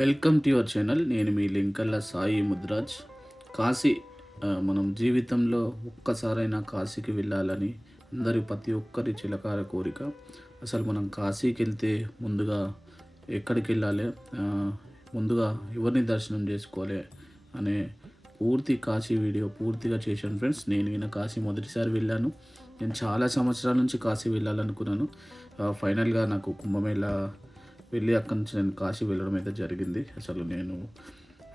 Welcome to your channel. నేను మీ లింకల్ల సాయి ముద్రాజ్. కాశీ మనం జీవితంలో ఒక్కసారైనా కాశీకి వెళ్ళాలని ప్రతి ఒక్కరి చిలకార కోరిక. అసలు మనం కాశీకి వెళ్తే ముందుగా ఎక్కడికి వెళ్ళాలి, ముందుగా ఎవరిని దర్శనం చేసుకోవాలి అనే పూర్తి కాశీ వీడియో పూర్తిగా చేశాను ఫ్రెండ్స్. నేను కాశీ మొదటిసారి వెళ్ళాను. నేను చాలా సంవత్సరాల నుంచి కాశీ వెళ్ళాలనుకున్నాను. ఫైనల్గా నాకు కుంభమేళా వెళ్ళి అక్కడి నుంచి నేను కాశీ వెళ్ళడం అయితే జరిగింది. అసలు నేను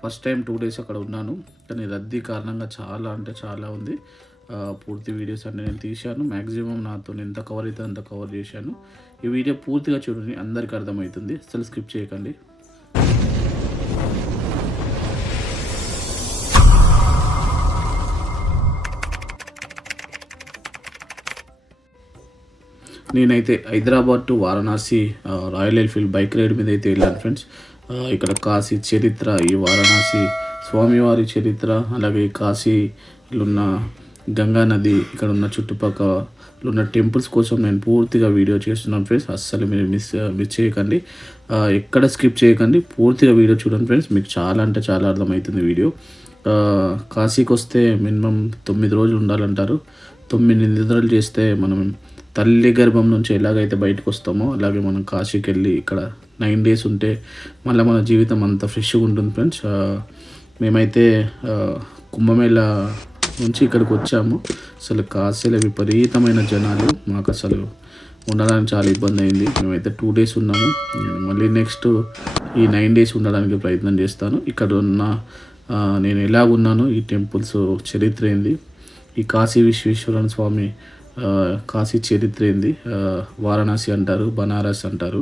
ఫస్ట్ టైం 2 days అక్కడ ఉన్నాను, కానీ రద్దీ కారణంగా చాలా అంటే చాలా ఉంది. పూర్తి వీడియోస్ అన్నీ నేను తీశాను. మ్యాక్సిమం నాతో ఎంత కవర్ అయితే అంత కవర్ చేశాను. ఈ వీడియో పూర్తిగా చూడండి, అందరికీ అర్థమవుతుంది. అసలు స్కిప్ చేయకండి. నేనైతే Hyderabad to Varanasi Royal Enfield bike ride మీద అయితే వెళ్ళాను ఫ్రెండ్స్. ఇక్కడ కాశీ చరిత్ర, ఈ వారణాసి స్వామివారి చరిత్ర, అలాగే కాశీలో ఉన్న గంగా నది, ఇక్కడ ఉన్న చుట్టుపక్కల ఉన్న టెంపుల్స్ కోసం నేను పూర్తిగా వీడియో చేస్తున్నాను ఫ్రెండ్స్. అస్సలు మీరు మిస్ చేయకండి, ఎక్కడ స్కిప్ చేయకండి, పూర్తిగా వీడియో చూడండి ఫ్రెండ్స్. మీకు చాలా అంటే చాలా అర్థమవుతుంది వీడియో. కాశీకి వస్తే మినిమం 9 రోజులు ఉండాలంటారు. 9 నిద్రలు చేస్తే మనం తల్లి గర్భం నుంచి ఎలాగైతే బయటకు వస్తామో అలాగే మనం కాశీకి వెళ్ళి ఇక్కడ 9 days ఉంటే మళ్ళీ మన జీవితం అంత ఫ్రెష్గా ఉంటుంది ఫ్రెండ్స్. మేమైతే కుంభమేళా నుంచి ఇక్కడికి వచ్చాము. అసలు కాశీలో విపరీతమైన జనాలు, మాకు అసలు ఉండడానికి చాలా ఇబ్బంది అయింది. మేమైతే 2 days ఉన్నాము. మళ్ళీ నెక్స్ట్ ఈ 9 days ఉండడానికి ప్రయత్నం చేస్తాను. ఇక్కడ ఉన్న నేను ఎలా ఉన్నాను, ఈ టెంపుల్స్ చరిత్ర ఏంది, ఈ కాశీ విశ్వేశ్వర స్వామి కాశీ చరిత్ర ఏంది, వారణాసి అంటారు, బనారస్ అంటారు,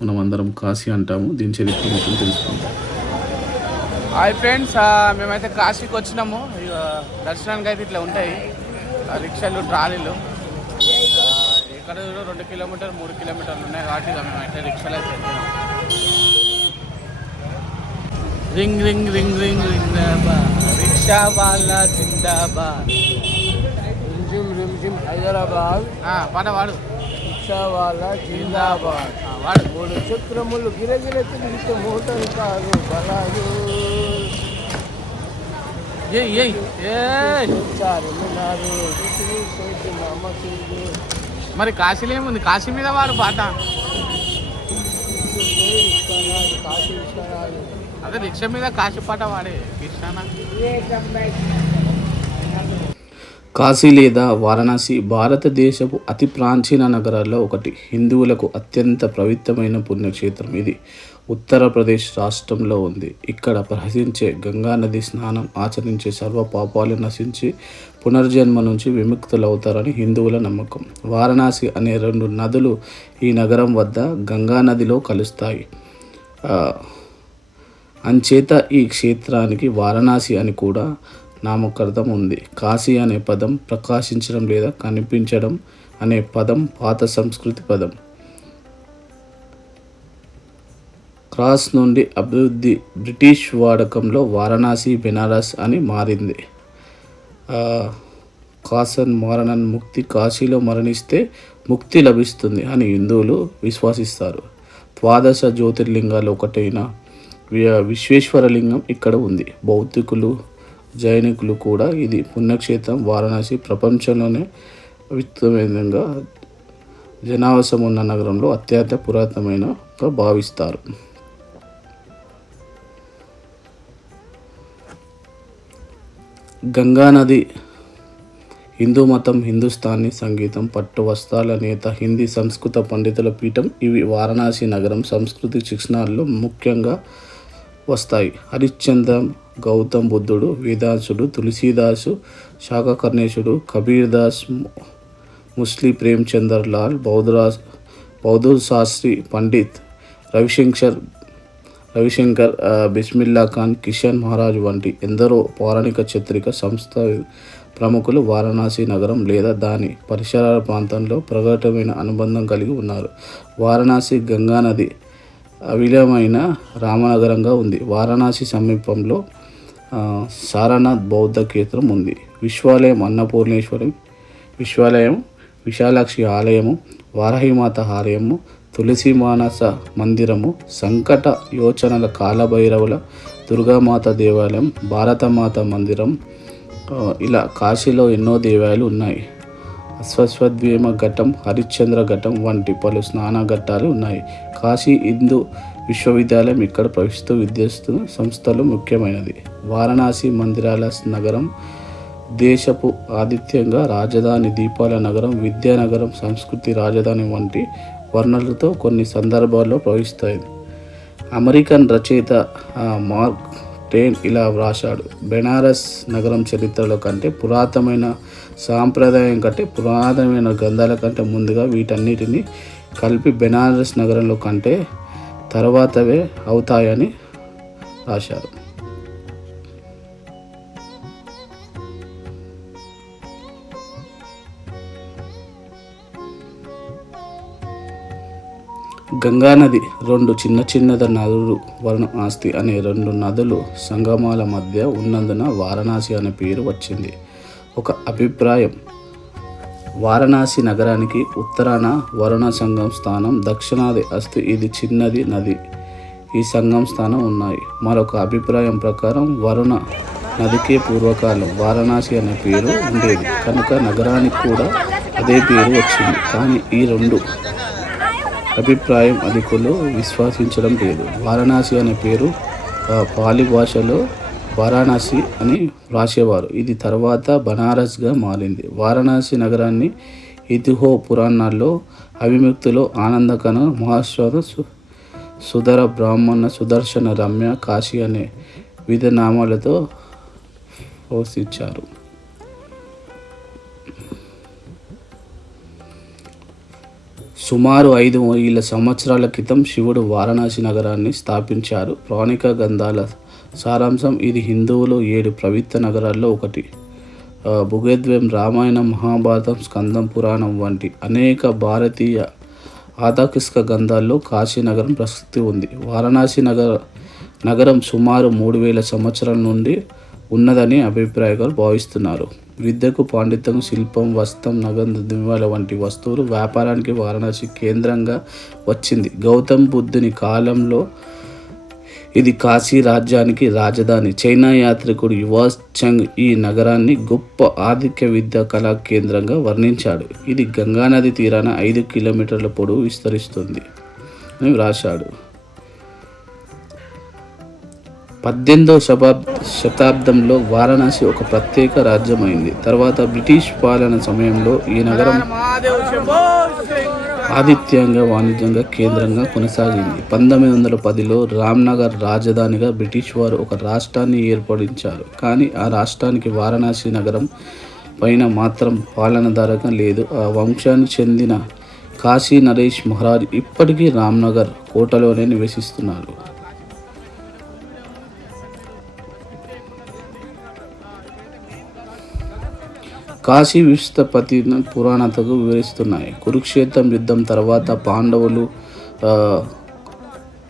మనం అందరం కాశీ అంటాము. దీని చరిత్ర మొత్తం తెలుసుకుంటాం. హాయ్ ఫ్రెండ్స్, మేమైతే కాశీకి వచ్చినాము. దర్శనానికి అయితే ఇట్లా ఉంటాయి రిక్షాలు, ట్రాలీలు. ఇక్కడ 2 కిలోమీటర్లు 3 కిలోమీటర్లు ఉన్నాయి కాబట్టి మేమైతే రిక్షాలు అయితే వెళ్తున్నాం. Ring ring ring ring ring rickshaw వాళ్ళ జిందాబాద్. హైదరాబాద్ పాట వాడు. రిక్షా వాళ్ళ జిందాబాద్ వాడు. 3 చక్రములు గిరగిర తిరిగితే మోటారు కాదు బలాలు. మరి కాశీలో ఏముంది, కాశీ మీద వాడు పాట. అదే రిక్షా మీద కాశీ పాట వాడే కృష్ణ. కాశీ లేదా వారణాసి భారతదేశపు అతి ప్రాచీన నగరాల్లో ఒకటి. హిందువులకు అత్యంత పవిత్రమైన పుణ్యక్షేత్రం ఇది. ఉత్తరప్రదేశ్ రాష్ట్రంలో ఉంది. ఇక్కడ ప్రవహించే గంగానది స్నానం ఆచరించే సర్వ పాపాలు నశించి పునర్జన్మ నుంచి విముక్తులవుతారని హిందువుల నమ్మకం. వారణాసి అనే 2 నదులు ఈ నగరం వద్ద గంగానదిలో కలుస్తాయి. అంచేత ఈ క్షేత్రానికి వారణాసి అని కూడా నామకరణం ఉంది. కాశీ అనే పదం ప్రకాశించడం లేదా కనిపించడం అనే పదం పాత సంస్కృతి పదం. క్రాస్ నుండి అభివృద్ధి బ్రిటిష్ వాడకంలో వారణాసి బెనారస్ అని మారింది. కాసన్ మారణన్ ముక్తి, కాశీలో మరణిస్తే ముక్తి లభిస్తుంది అని హిందువులు విశ్వసిస్తారు. ద్వాదశ జ్యోతిర్లింగాలు ఒకటైన విశ్వేశ్వరలింగం ఇక్కడ ఉంది. బౌద్ధికులు, జైనికులు కూడా ఇది పుణ్యక్షేత్రం వారణాసి ప్రపంచంలోనే విస్తృతంగా జనావాసం ఉన్న నగరంలో అత్యంత పురాతనమైనగా భావిస్తారు. గంగానది హిందూ మతం, హిందుస్థానీ సంగీతం, పట్టు వస్త్రాల నేత, హిందీ సంస్కృత పండితుల పీఠం ఇవి వారణాసి నగరం సంస్కృతి శిక్షణాల్లో ముఖ్యంగా వస్తాయి. హరిశ్చంద్ర, గౌతమ్ బుద్ధుడు, వేదాంశుడు, తులసీదాసు, శాకకర్ణేశుడు, కబీర్ దాస్, ముస్లి ప్రేమ్చందర్ లాల్, బౌద్ధ శాస్త్రి, పండిత్ రవిశంకర్, బిస్మిల్లా ఖాన్, కిషన్ మహారాజ్ వంటి ఎందరో పౌరాణిక చిత్రిక సంస్థ ప్రముఖులు వారణాసి నగరం లేదా దాని పరిసరాల ప్రాంతంలో ప్రగాఢమైన అనుబంధం కలిగి ఉన్నారు. వారణాసి గంగానది అవిలీనమైన రామనగరంగా ఉంది. వారణాసి సమీపంలో సారనాథ్ బౌద్ధ క్షేత్రం ఉంది. విశ్వాలయం, అన్నపూర్ణేశ్వరి విశ్వాలయం, విశాలాక్షి ఆలయము, వారాహిమాత ఆలయము, తులసి మానస మందిరము, సంకట యోచనల కాలభైరవుల దుర్గామాత దేవాలయం, భారతమాత మందిరం, ఇలా కాశీలో ఎన్నో దేవాలయాలు ఉన్నాయి. అశ్వత్థామ ఘట్టం, హరిశ్చంద్ర ఘట్టం వంటి పలు స్నాన ఘట్టాలు ఉన్నాయి. కాశీ హిందూ విశ్వవిద్యాలయం ఇక్కడ ప్రవేశిస్తూ విద్యార్థుల సంస్థలు ముఖ్యమైనది. వారణాసి మందిరాల నగరం, దేశపు ఆతిథ్యంగా రాజధాని, దీపాల నగరం, విద్యానగరం, సంస్కృతి రాజధాని వంటి వర్ణనలతో కొన్ని సందర్భాల్లో ప్రవహిస్తాయి. అమెరికన్ రచయిత మార్క్ ట్వైన్ ఇలా వ్రాశాడు: బెనారస్ నగరం చరిత్రలో కంటే పురాతనమైన సాంప్రదాయం కంటే పురాతనమైన గ్రంథాల కంటే ముందుగా వీటన్నిటిని కలిపి బెనారస్ నగరంలో కంటే తర్వాతవే అవుతాయని రాశారు. గంగానది రెండు చిన్న నదులు వారణాసి అనే రెండు నదులు సంగమాల మధ్య ఉన్నందున వారణాసి అనే పేరు వచ్చింది. ఒక అభిప్రాయం: వారణాసి నగరానికి ఉత్తరాన వరుణ సంగం స్థానం, దక్షిణాది అస్తి ఇది చిన్నది నది ఈ సంగం స్థానం ఉన్నాయి. మరొక అభిప్రాయం ప్రకారం వరుణ నదికే పూర్వకాలం వారణాసి అనే పేరు ఉండేది కనుక నగరానికి కూడా అదే పేరు వచ్చింది. కానీ ఈ రెండు అభిప్రాయం అధికులు విశ్వసించడం లేదు. వారణాసి అనే పేరు పాలి భాషలో వారణాసి అని వ్రాసేవారు. ఇది తర్వాత బనారస్గా మారింది. వారణాసి నగరాన్ని ఇతిహో పురాణాల్లో అవిముక్తులో ఆనందకన, మహాశ్వర, సుధర, బ్రాహ్మణ, సుదర్శన, రమ్య, కాశీ అనే వివిధ నామాలతో పోషించారు. సుమారు 5,000 సంవత్సరాల క్రితం శివుడు వారణాసి నగరాన్ని స్థాపించారు. పౌరాణిక గ్రంథాల సారాంశం ఇది హిందువులు 7 పవిత్ర నగరాల్లో ఒకటి. భృగద్వేం, రామాయణం, మహాభారతం, స్కందం పురాణం వంటి అనేక భారతీయ ఆధ్యాత్మిక గ్రంథాల్లో కాశీ నగరం ప్రసక్తి ఉంది. వారణాసి నగరం సుమారు 3,000 సంవత్సరాల నుండి ఉన్నదని అభిప్రాయకారులు భావిస్తున్నారు. విద్యకు, పాండిత్యం, శిల్పం, వస్త్రం, నగదు, దివ్యాల వంటి వస్తువులు వ్యాపారానికి వారణాసి కేంద్రంగా వచ్చింది. గౌతమ్ బుద్ధుని కాలంలో ఇది కాశీ రాజ్యానికి రాజధాని. చైనా యాత్రికుడు యువాన్ చంగ్ ఈ నగరాన్ని గొప్ప ఆధిక్య విద్యా కళా కేంద్రంగా వర్ణించాడు. ఇది గంగానది తీరాన 5 కిలోమీటర్ల పొడవు విస్తరిస్తుంది అని వ్రాశాడు. 18వ శతాబ్దంలో వారణాసి ఒక ప్రత్యేక రాజ్యమైంది. తర్వాత బ్రిటిష్ పాలన సమయంలో ఈ నగరం ఆతిథ్యంగా, వాణిజ్యంగా కేంద్రంగా కొనసాగింది. 1910లో రామ్నగర్ రాజధానిగా బ్రిటిష్ వారు ఒక రాష్ట్రాన్ని ఏర్పడించారు. కానీ ఆ రాష్ట్రానికి వారణాసి నగరం పైన మాత్రం పాలనదారగా లేదు. ఆ వంశానికి చెందిన కాశీ నరేష్ మహారాజ్ ఇప్పటికీ రామ్నగర్ కోటలోనే నివసిస్తున్నారు. కాశీ విస్తపతి పురాణతకు వివరిస్తున్నాయి. కురుక్షేత్రం యుద్ధం తర్వాత పాండవులు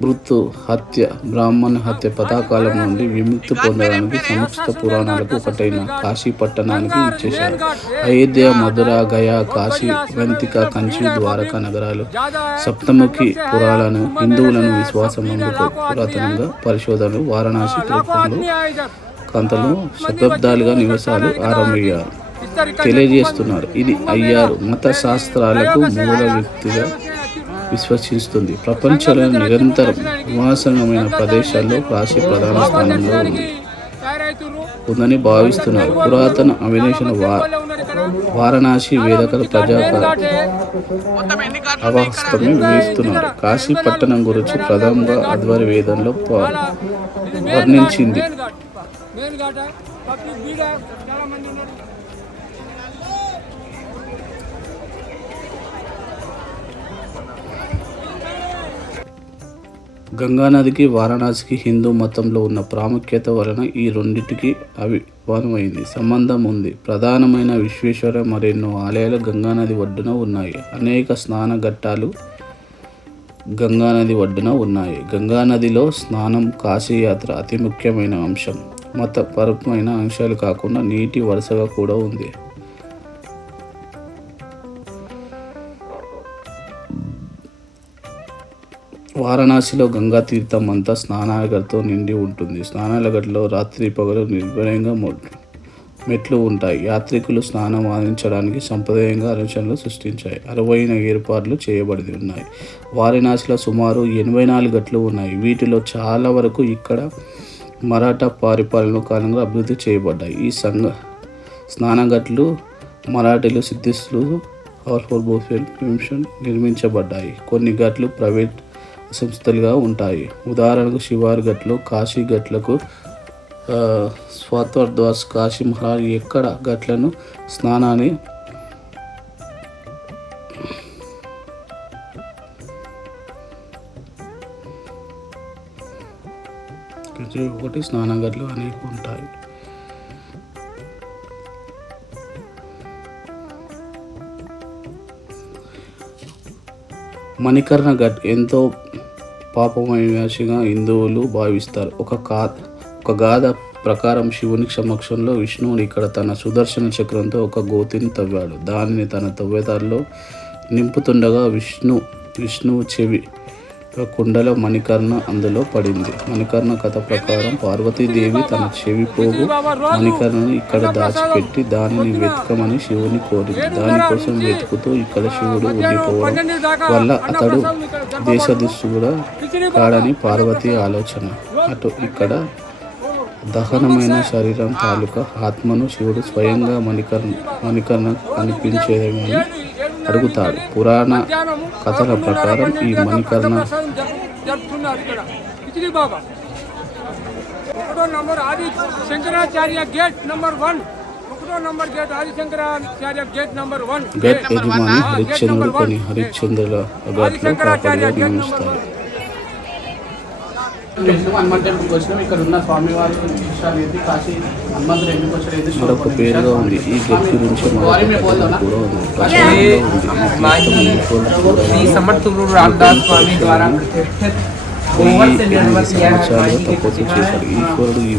మృతు హత్య, బ్రాహ్మణ హత్య పతాకాల నుండి విముక్తి పొందడానికి సమస్త పురాణాలకు ఒకటైన కాశీ పట్టణానికి ఇచ్చేశారు. అయోధ్య, మధుర, గయా, కాశీ, వంతిక, కంచి, ద్వారకా నగరాలు సప్తముఖి పురాణాలను హిందువులను విశ్వాసం అందుకు పురాతనంగా పరిశోధనలు వారణాసి ప్రభుత్వంలో కాంతలు శతాబ్దాలుగా నివాసాలు ఆరంభయ్యారు తెలియజేస్తున్నారు. ఇది అయ్యారు మత శాస్త్రాలకు మూల వ్యక్తిగా విశ్వసిస్తుంది. ప్రపంచంలో నిరంతరం నివాసమైన ప్రదేశాల్లో కాశీ ప్రధాన స్థానంలో ఉందని భావిస్తున్నారు. పురాతన అన్వేషణ వారణాసి వేదకల ప్రజాకర అవస్థను వివరిస్తున్నారు. కాశీ పట్టణం గురించి ప్రథమంగా అధ్వర్య వేదంలో వర్ణించింది. గంగానదికి వారణాసికి హిందూ మతంలో ఉన్న ప్రాముఖ్యత వలన ఈ రెండింటికి అభిమానమైంది సంబంధం ఉంది. ప్రధానమైన విశ్వేశ్వర మరెన్నో ఆలయాలు గంగానది ఒడ్డున ఉన్నాయి. అనేక స్నాన ఘట్టాలు గంగానది ఒడ్డున ఉన్నాయి. గంగానదిలో స్నానం కాశీయాత్ర అతి ముఖ్యమైన అంశం. మతపరమైన అంశాలు కాకుండా నీటి వరుసగా కూడా ఉంది. వారణాసిలో గంగా తీర్థం అంతా స్నానాల గదితో నిండి ఉంటుంది. స్నానాల గదిలో రాత్రి పగలు నిర్భయంగా మెట్లు ఉంటాయి. యాత్రికులు స్నానం ఆనందించడానికి సంప్రదాయంగా ఆలోచనలు సృష్టించాయి. 60 ఏర్పాట్లు చేయబడి ఉన్నాయి. వారణాసిలో సుమారు 84 గట్లు ఉన్నాయి. వీటిలో చాలా వరకు ఇక్కడ మరాఠా పరిపాలన కాలంలో అభివృద్ధి చేయబడ్డాయి. ఈ స్నానగట్లు మరాఠీలు సిద్ధిస్తులు నిర్మించబడ్డాయి. కొన్ని గట్లు ప్రైవేట్ సంస్థలుగా ఉంటాయి. ఉదాహరణకు శివార్ గట్లు, కాశీ గట్లకు స్వాతంత్రదాస్ కాశీ మహారాజ్ ఎక్కడ గట్లను స్నానాన్ని ఒకటి స్నానగట్లు అనేక ఉంటాయి. మణికర్ణ ఘట్ ఎంతో పాపమయగా హిందువులు భావిస్తారు. ఒక గాథ ప్రకారం శివుని సమక్షంలో విష్ణువుడు ఇక్కడ తన సుదర్శన చక్రంతో ఒక గోతిని తవ్వాడు. దానిని తన తవ్వేదారిలో నింపుతుండగా విష్ణువు చెవి కుండలో మణికర్ణ అందులో పడింది. మణికర్ణ కథ ప్రకారం పార్వతీదేవి తన చెవి పోగు మణికర్ణను ఇక్కడ దాచిపెట్టి దానిని వెతకమని శివుని కోరింది. దానికోసం వెతుకుతూ ఇక్కడ శివుడు ఉండిపోవడం వల్ల అతడు దేశదిష్టుడా కాడని పార్వతి ఆలోచన. అటు ఇక్కడ దహనమైన శరీరం తాలూకా ఆత్మను శివుడు స్వయంగా మణికర్ణ కనిపించేదని అడుగుతాడు. పురాణ కథల ప్రకారం ఈ మణికర్ణ గేట్ యజమాని హరిశ్చంద్రుడు కొన్ని హరిశ్చంద్రుల గేట్లు కాపాడుగా నియమిస్తారు. హనుమాన్ టెంపుల్కి వచ్చినాం. ఇక్కడ ఉన్న స్వామివారు కాశీ హనుమంతుడు ఎందుకు వచ్చారు మరొక పేరుగా ఉంది. ఈ గేట్ గురించి కూడా సంవత్సరాలుగా తపస్సు చేశారు. ఈశ్వరుడు ఈ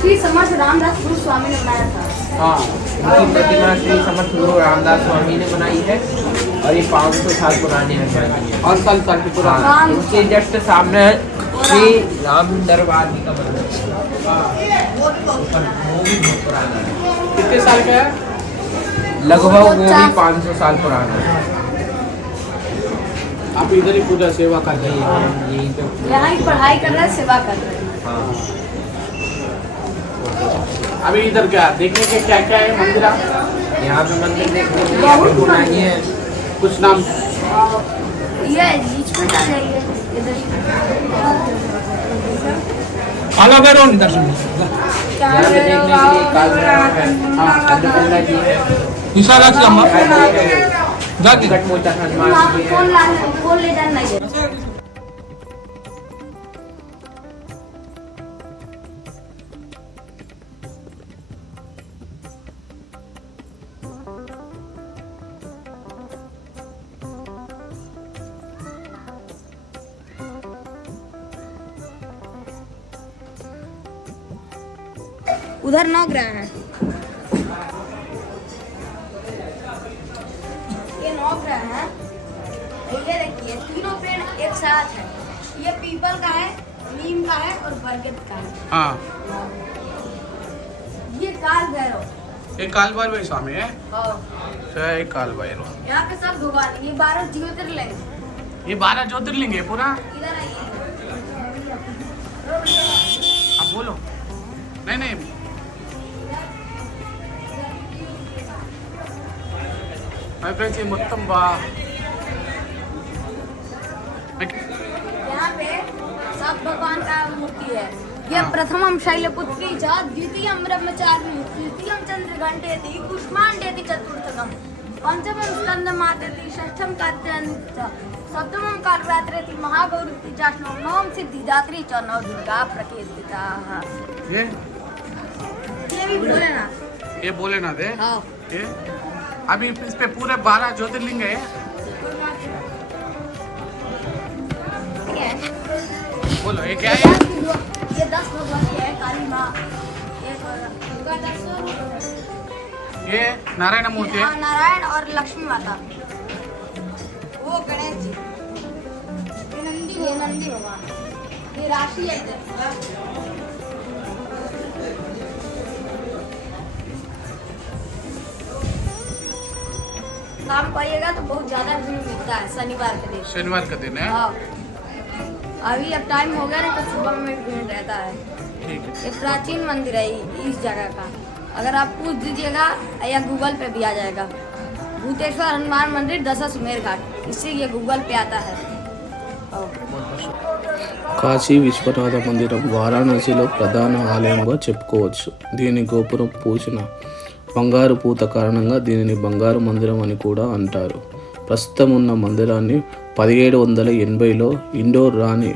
श्री समर्थ रामदास गुरु स्वामी ने बनाया था। हाँ, इनकी प्रतिमा श्री समर्थ गुरु रामदास स्वामी ने बनाई है और ये 500 साल पुरानी है। और साल की पुराना उनके जस्ट सामने श्री राम दरबार जी का मंदिर है। वो भी बहुत पुराना है। कितने साल का है? लगभग वो भी 500 साल पुराना है। आप इधर ही पूजा सेवा कर रहे हैं? यहीं पे यहाँ ही पढ़ाई कर रहे हैं, सेवा कर रहे हैं। हाँ। अभी इधर क्या देखने के क्या क्या है मंदिर? यहाँ पे मंदिर देखने के लिए बनाई है। कुछ नाम ये बीच में चल जाइए इधर। काला भैरव दर्शन यहाँ पे देखने के लिए काल भैरव है। हाँ, अन्नपूर्णा जी है। विशालाक्षी अम्मा गटमोचन हनुमान जी है। फोन ले जाना है। उधर 9 ग्रह है। ये 9 ग्रह है। ये देखिए तीनों पेड़ एक साथ है। ये पीपल का है, नीम का है और बरगद का है। हाँ, ये काल भैरव। ये काल भैरव स्वामी है। हाँ। जय काल भैरव। यहाँ पे सब भगवान है। ये 12 ज्योतिर्लिंग। ये 12 ज्योतिर्लिंग है पूरा। इधर आइए। आप बोलो। नहीं मैं फ्रेंड्स ये మొత్తం यहाँ पे सब भगवान का मूर्ति है। ये प्रथमम शैलपुत्री च द्वितीयम ब्रह्मचारिणी तृतीयम चंद्रघंटेति कुष्मांडेति चतुर्थकम पंचमम स्कंदमातेति षष्ठम कात्यायनी सप्तमम कालरात्रेति महागौरीति जाष्णव नवम सिद्धिदात्री च नव दुर्गा प्रकीर्तिताः। ये भी भोलेनाथ। ये भोलेनाथ है। हाँ। ये अभी इस पे पूरे 12 ज्योतिर्लिंग है। बोलो ये क्या है? ये 10 भगवान के हैं, काली माँ, एक ये नारायण मूर्ति है। हाँ, नारायण और लक्ष्मी माता, वो गणेश जी, ये नंदी भगवान, ये राशि है इधर। शाम को आइएगा तो बहुत ज्यादा भीड़ मिलता है शनिवार के दिन। शनिवार का दिन है। हाँ, अभी अब टाइम हो गया ना तो सुबह में भीड़ रहता है। ठीक है। ये प्राचीन मंदिर है इस जगह का, अगर आप पूछ दीजिएगा या गूगल पे भी आ जाएगा। भूतेश्वर हनुमान मंदिर दशाश्वमेध घाट, इससे ये गूगल पे आता है। కాశీ విశ్వనాథ మందిరం వారాణసిలో ప్రధాన ఆలయంగా చెప్పుకోవచ్చు. దీని గోపురం పూసిన బంగారు పూత కారణంగా దీనిని బంగారు మందిరం అని కూడా అంటారు. ప్రస్తుతం ఉన్న మందిరాన్ని 1780లో ఇండోర్ రాణి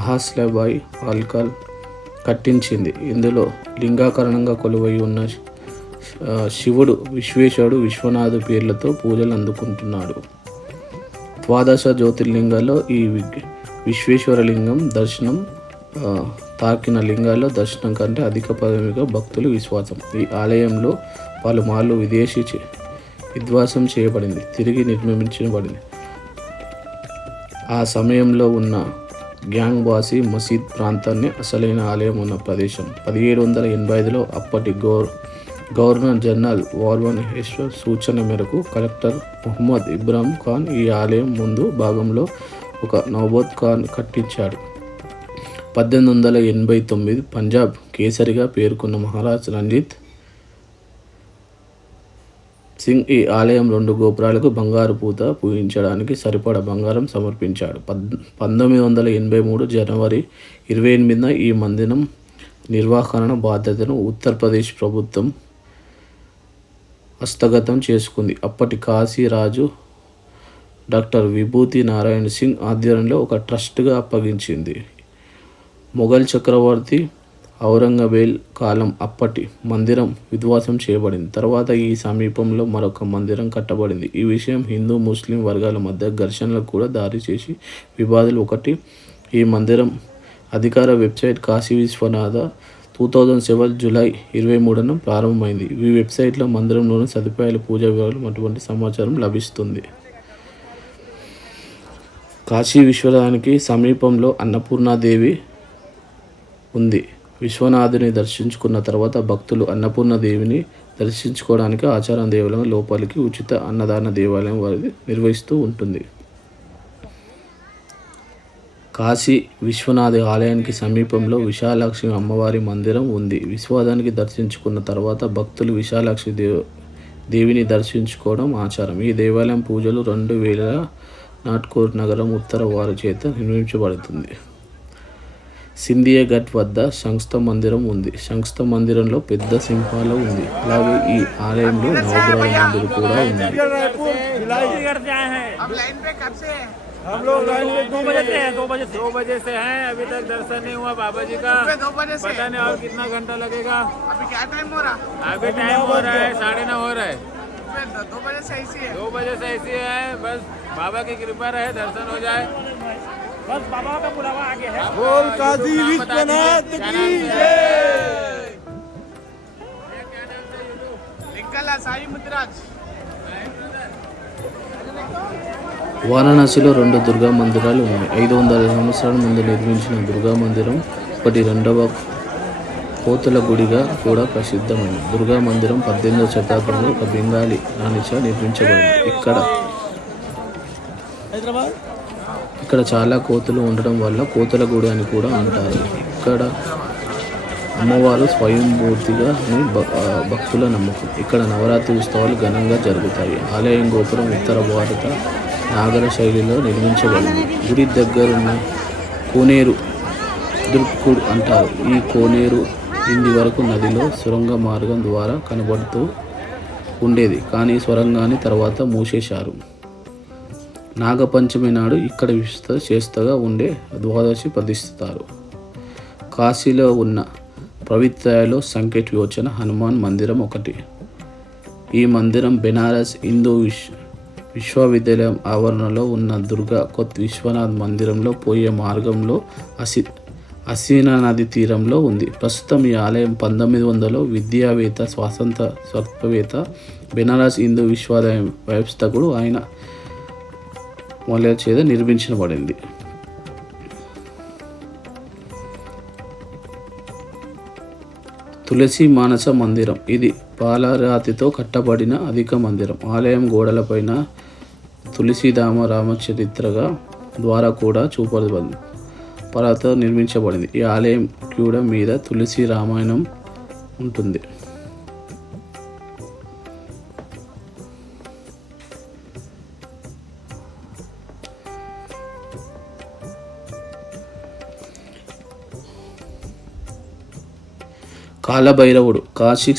అహల్యాబాయి హోల్కర్ కట్టించింది. ఇందులో లింగాకరణంగా కొలువై ఉన్న శివుడు విశ్వేశ్వరుడు విశ్వనాథు పేర్లతో పూజలు అందుకుంటున్నాడు. ద్వాదశ జ్యోతిర్లింగాల్లో ఈ విశ్వేశ్వరలింగం దర్శనం తాకిన లింగాల్లో దర్శనం కంటే అధిక పదవిగా భక్తుల విశ్వాసం. ఈ ఆలయంలో పలుమార్లు విదేశీ విధ్వంసం చేయబడింది, తిరిగి నిర్మించబడింది. ఆ సమయంలో ఉన్న గ్యాంగ్వాసీ మసీద్ ప్రాంతాన్ని అసలైన ఆలయం ఉన్న ప్రదేశం. 1785లో అప్పటి గవర్నర్ జనరల్ వార్వన్ హెస్టర్ సూచన మేరకు కలెక్టర్ ముహమ్మద్ ఇబ్రాహిం ఖాన్ ఈ ఆలయం ముందు భాగంలో ఒక నౌబత్ ఖాన్ కట్టించాడు. 1889 పంజాబ్ కేసరిగా పేర్కొన్న మహారాజ్ రంజిత్ సింగ్ ఈ ఆలయం 2 గోపురాలకు బంగారు పూత పూయించడానికి సరిపడా బంగారం సమర్పించాడు. 1983 జనవరి 28న ఈ మందిరం నిర్వహణ బాధ్యతను ఉత్తరప్రదేశ్ ప్రభుత్వం హస్తగతం చేసుకుంది. అప్పటి కాశీ రాజు డాక్టర్ విభూతి నారాయణ సింగ్ ఆధ్వర్యంలో ఒక ట్రస్ట్గా అప్పగించింది. మొఘల్ చక్రవర్తి ఔరంగజేబ్ కాలం అప్పటి మందిరం విధ్వంసం చేయబడింది. తర్వాత ఈ సమీపంలో మరొక మందిరం కట్టబడింది. ఈ విషయం హిందూ ముస్లిం వర్గాల మధ్య ఘర్షణలకు కూడా దారి చేసి వివాదాలు. ఒకటి, ఈ మందిరం అధికార వెబ్సైట్ కాశీ విశ్వనాథ 2007 జూలై 23న ప్రారంభమైంది. ఈ వెబ్సైట్లో మందిరంలోని సదుపాయాలు, పూజా వివరాలు అటువంటి సమాచారం లభిస్తుంది. కాశీ విశ్వనాథానికి సమీపంలో అన్నపూర్ణాదేవి ఉంది. విశ్వనాథుని దర్శించుకున్న తర్వాత భక్తులు అన్నపూర్ణాదేవిని దర్శించుకోవడానికి ఆచారం దేవాలయం లోపలికి ఉచిత అన్నదాన దేవాలయం వారిది నిర్వహిస్తూ ఉంటుంది. కాశీ విశ్వనాథ ఆలయానికి సమీపంలో విశాలాక్షి అమ్మవారి మందిరం ఉంది. విశ్వనాథానికి దర్శించుకున్న తర్వాత భక్తులు విశాలాక్షి దేవిని దర్శించుకోవడం ఆచారం. ఈ దేవాలయం పూజలు 2000 నాట్కోట్ నగరం ఉత్తర వారి చేత నిర్మించబడుతుంది. సింధియా ఘాట్ వద్ద సంస్థ మందిరం ఉంది. సంస్థ మందిరంలో పెద్ద సింహాలు ఉంది. అలాగే ఈ ఆలయంలో నవగ్రహాల మందిరం కూడా ఉంది. हम लोग लाइन में 2 बजे से हैं, 2 बजे से हैं। अभी तक दर्शन नहीं हुआ बाबा जी का। 2 बजे से पता नहीं और कितना घंटा लगेगा। अभी क्या टाइम हो रहा? अभी टाइम हो रहा है 9:30 हो रहा है। 2 बजे से ऐसी है। 2 बजे से ऐसी है। बस बाबा की कृपा रहे, दर्शन हो जाए। बस बाबा का बुलावा आगे है। बोल काशी विश्वनाथ की जय। निकला साई मुद्राज। వారణాసిలో 2 దుర్గా మందిరాలు ఉన్నాయి. 500 సంవత్సరాల ముందు నిర్మించిన దుర్గా మందిరం ఒకటి రెండవ కోతుల గుడిగా కూడా ప్రసిద్ధమైంది. దుర్గా మందిరం 18వ శతాబ్దంలో ఒక బెంగాలీ రాణిచే నిర్మించబడింది. ఇక్కడ చాలా కోతులు ఉండడం వల్ల కోతుల గుడి అని కూడా అంటారు. ఇక్కడ అమ్మవారు స్వయంభూతిగా అని భక్తుల నమ్మకం. ఇక్కడ నవరాత్రి ఉత్సవాలు ఘనంగా జరుగుతాయి. ఆలయం గోపురం ఉత్తర భారత నాగర శైలిలో నిర్మించబడింది. గుడి దగ్గరున్న కోనేరు దుర్గుడు అంటారు. ఈ కోనేరు ఇంది వరకు నదిలో సొరంగ మార్గం ద్వారా కనబడుతూ ఉండేది, కానీ సొరంగాన్ని తర్వాత మూసేశారు. నాగపంచమి నాడు ఇక్కడ చేస్తగా ఉండే ద్వాదశి ప్రతిష్ఠిస్తారు. కాశీలో ఉన్న పవిత్రలో సంకేట్ యోచన హనుమాన్ మందిరం ఒకటి. ఈ మందిరం బెనారస్ హిందూ విశ్వవిద్యాలయం ఆవరణలో ఉన్న దుర్గా కొత్ విశ్వనాథ్ మందిరంలో పోయే మార్గంలో హసీనా నది తీరంలో ఉంది. ప్రస్తుతం ఈ ఆలయం 1900లో విద్యావేత్త స్వాతంత్రవేత్త బెనారస్ హిందూ విశ్వవిద్యాలయం వ్యవస్థకుడు ఆయన వాళ్ళ చేత నిర్మించబడింది. తులసి మానస మందిరం. ఇది పాలరాతితో కట్టబడిన అధిక మందిరం. ఆలయం గోడలపైన తులసిధామ రామచరిత్రగా ద్వారా కూడా చూపబడింది. పరాతో నిర్మించబడింది. ఈ ఆలయం కూడా మీద తులసి రామాయణం ఉంటుంది. కాలభైరవుడు. కాశీ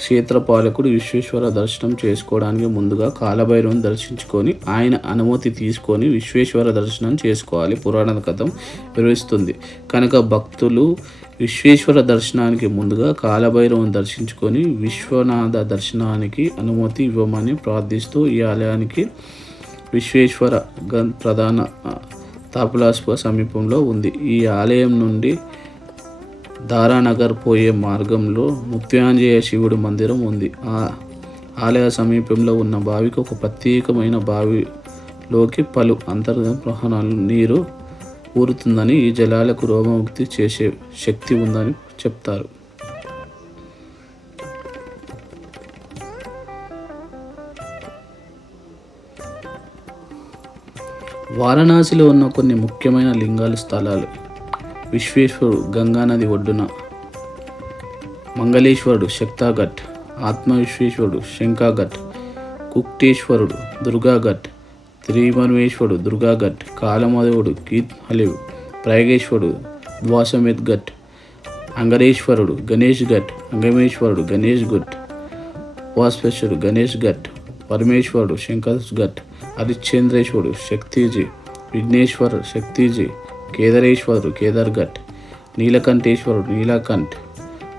క్షేత్రపాలకుడు విశ్వేశ్వర దర్శనం చేసుకోవడానికి ముందుగా కాలభైరవుని దర్శించుకొని ఆయన అనుమతి తీసుకొని విశ్వేశ్వర దర్శనం చేసుకోవాలి. పురాణ కథం వివరిస్తుంది కనుక భక్తులు విశ్వేశ్వర దర్శనానికి ముందుగా కాలభైరవుని దర్శించుకొని విశ్వనాథ దర్శనానికి అనుమతి ఇవ్వమని ప్రార్థిస్తూ ఈ ఆలయానికి విశ్వేశ్వర ప్రధాన తాపులాస్ప సమీపంలో ఉంది. ఈ ఆలయం నుండి దారానగర్ పోయే మార్గంలో మృత్యుంజయ శివుడి మందిరం ఉంది. ఆ ఆలయ సమీపంలో ఉన్న బావికి ఒక ప్రత్యేకమైన బావిలోకి పలు అంతర్గత ప్రవాహాలు నీరు ఊరుతుందని, ఈ జలాలకు రోగముక్తి చేసే శక్తి ఉందని చెప్తారు. వారణాసిలో ఉన్న కొన్ని ముఖ్యమైన లింగాల స్థలాలు: విశ్వేశ్వరుడు గంగానది ఒడ్డున, మంగళేశ్వరుడు శక్తాఘట్, ఆత్మవిశ్వేశ్వరుడు శంకాఘట్, కుక్టేశ్వరుడు దుర్గాఘట్, త్రిభువనేశ్వరుడు దుర్గాఘట్, కాలమాధవుడు కీత్ హలివ్, ప్రయాగేశ్వరుడు ద్వాసమేధ్ ఘట్, అంగరేశ్వరుడు గణేష్ ఘట్, అంగమేశ్వరుడు గణేష్ ఘట్, వాస్పేశ్వరుడు గణేష్ ఘట్, పరమేశ్వరుడు శంకర్ ఘట్, హరిశ్చంద్రేశ్వరుడు శక్తిజీ, విఘ్నేశ్వరుడు శక్తిజీ, కేదారేశ్వరుడు కేదార్ఘట్, నీలకంఠేశ్వరుడు నీలకంఠ్,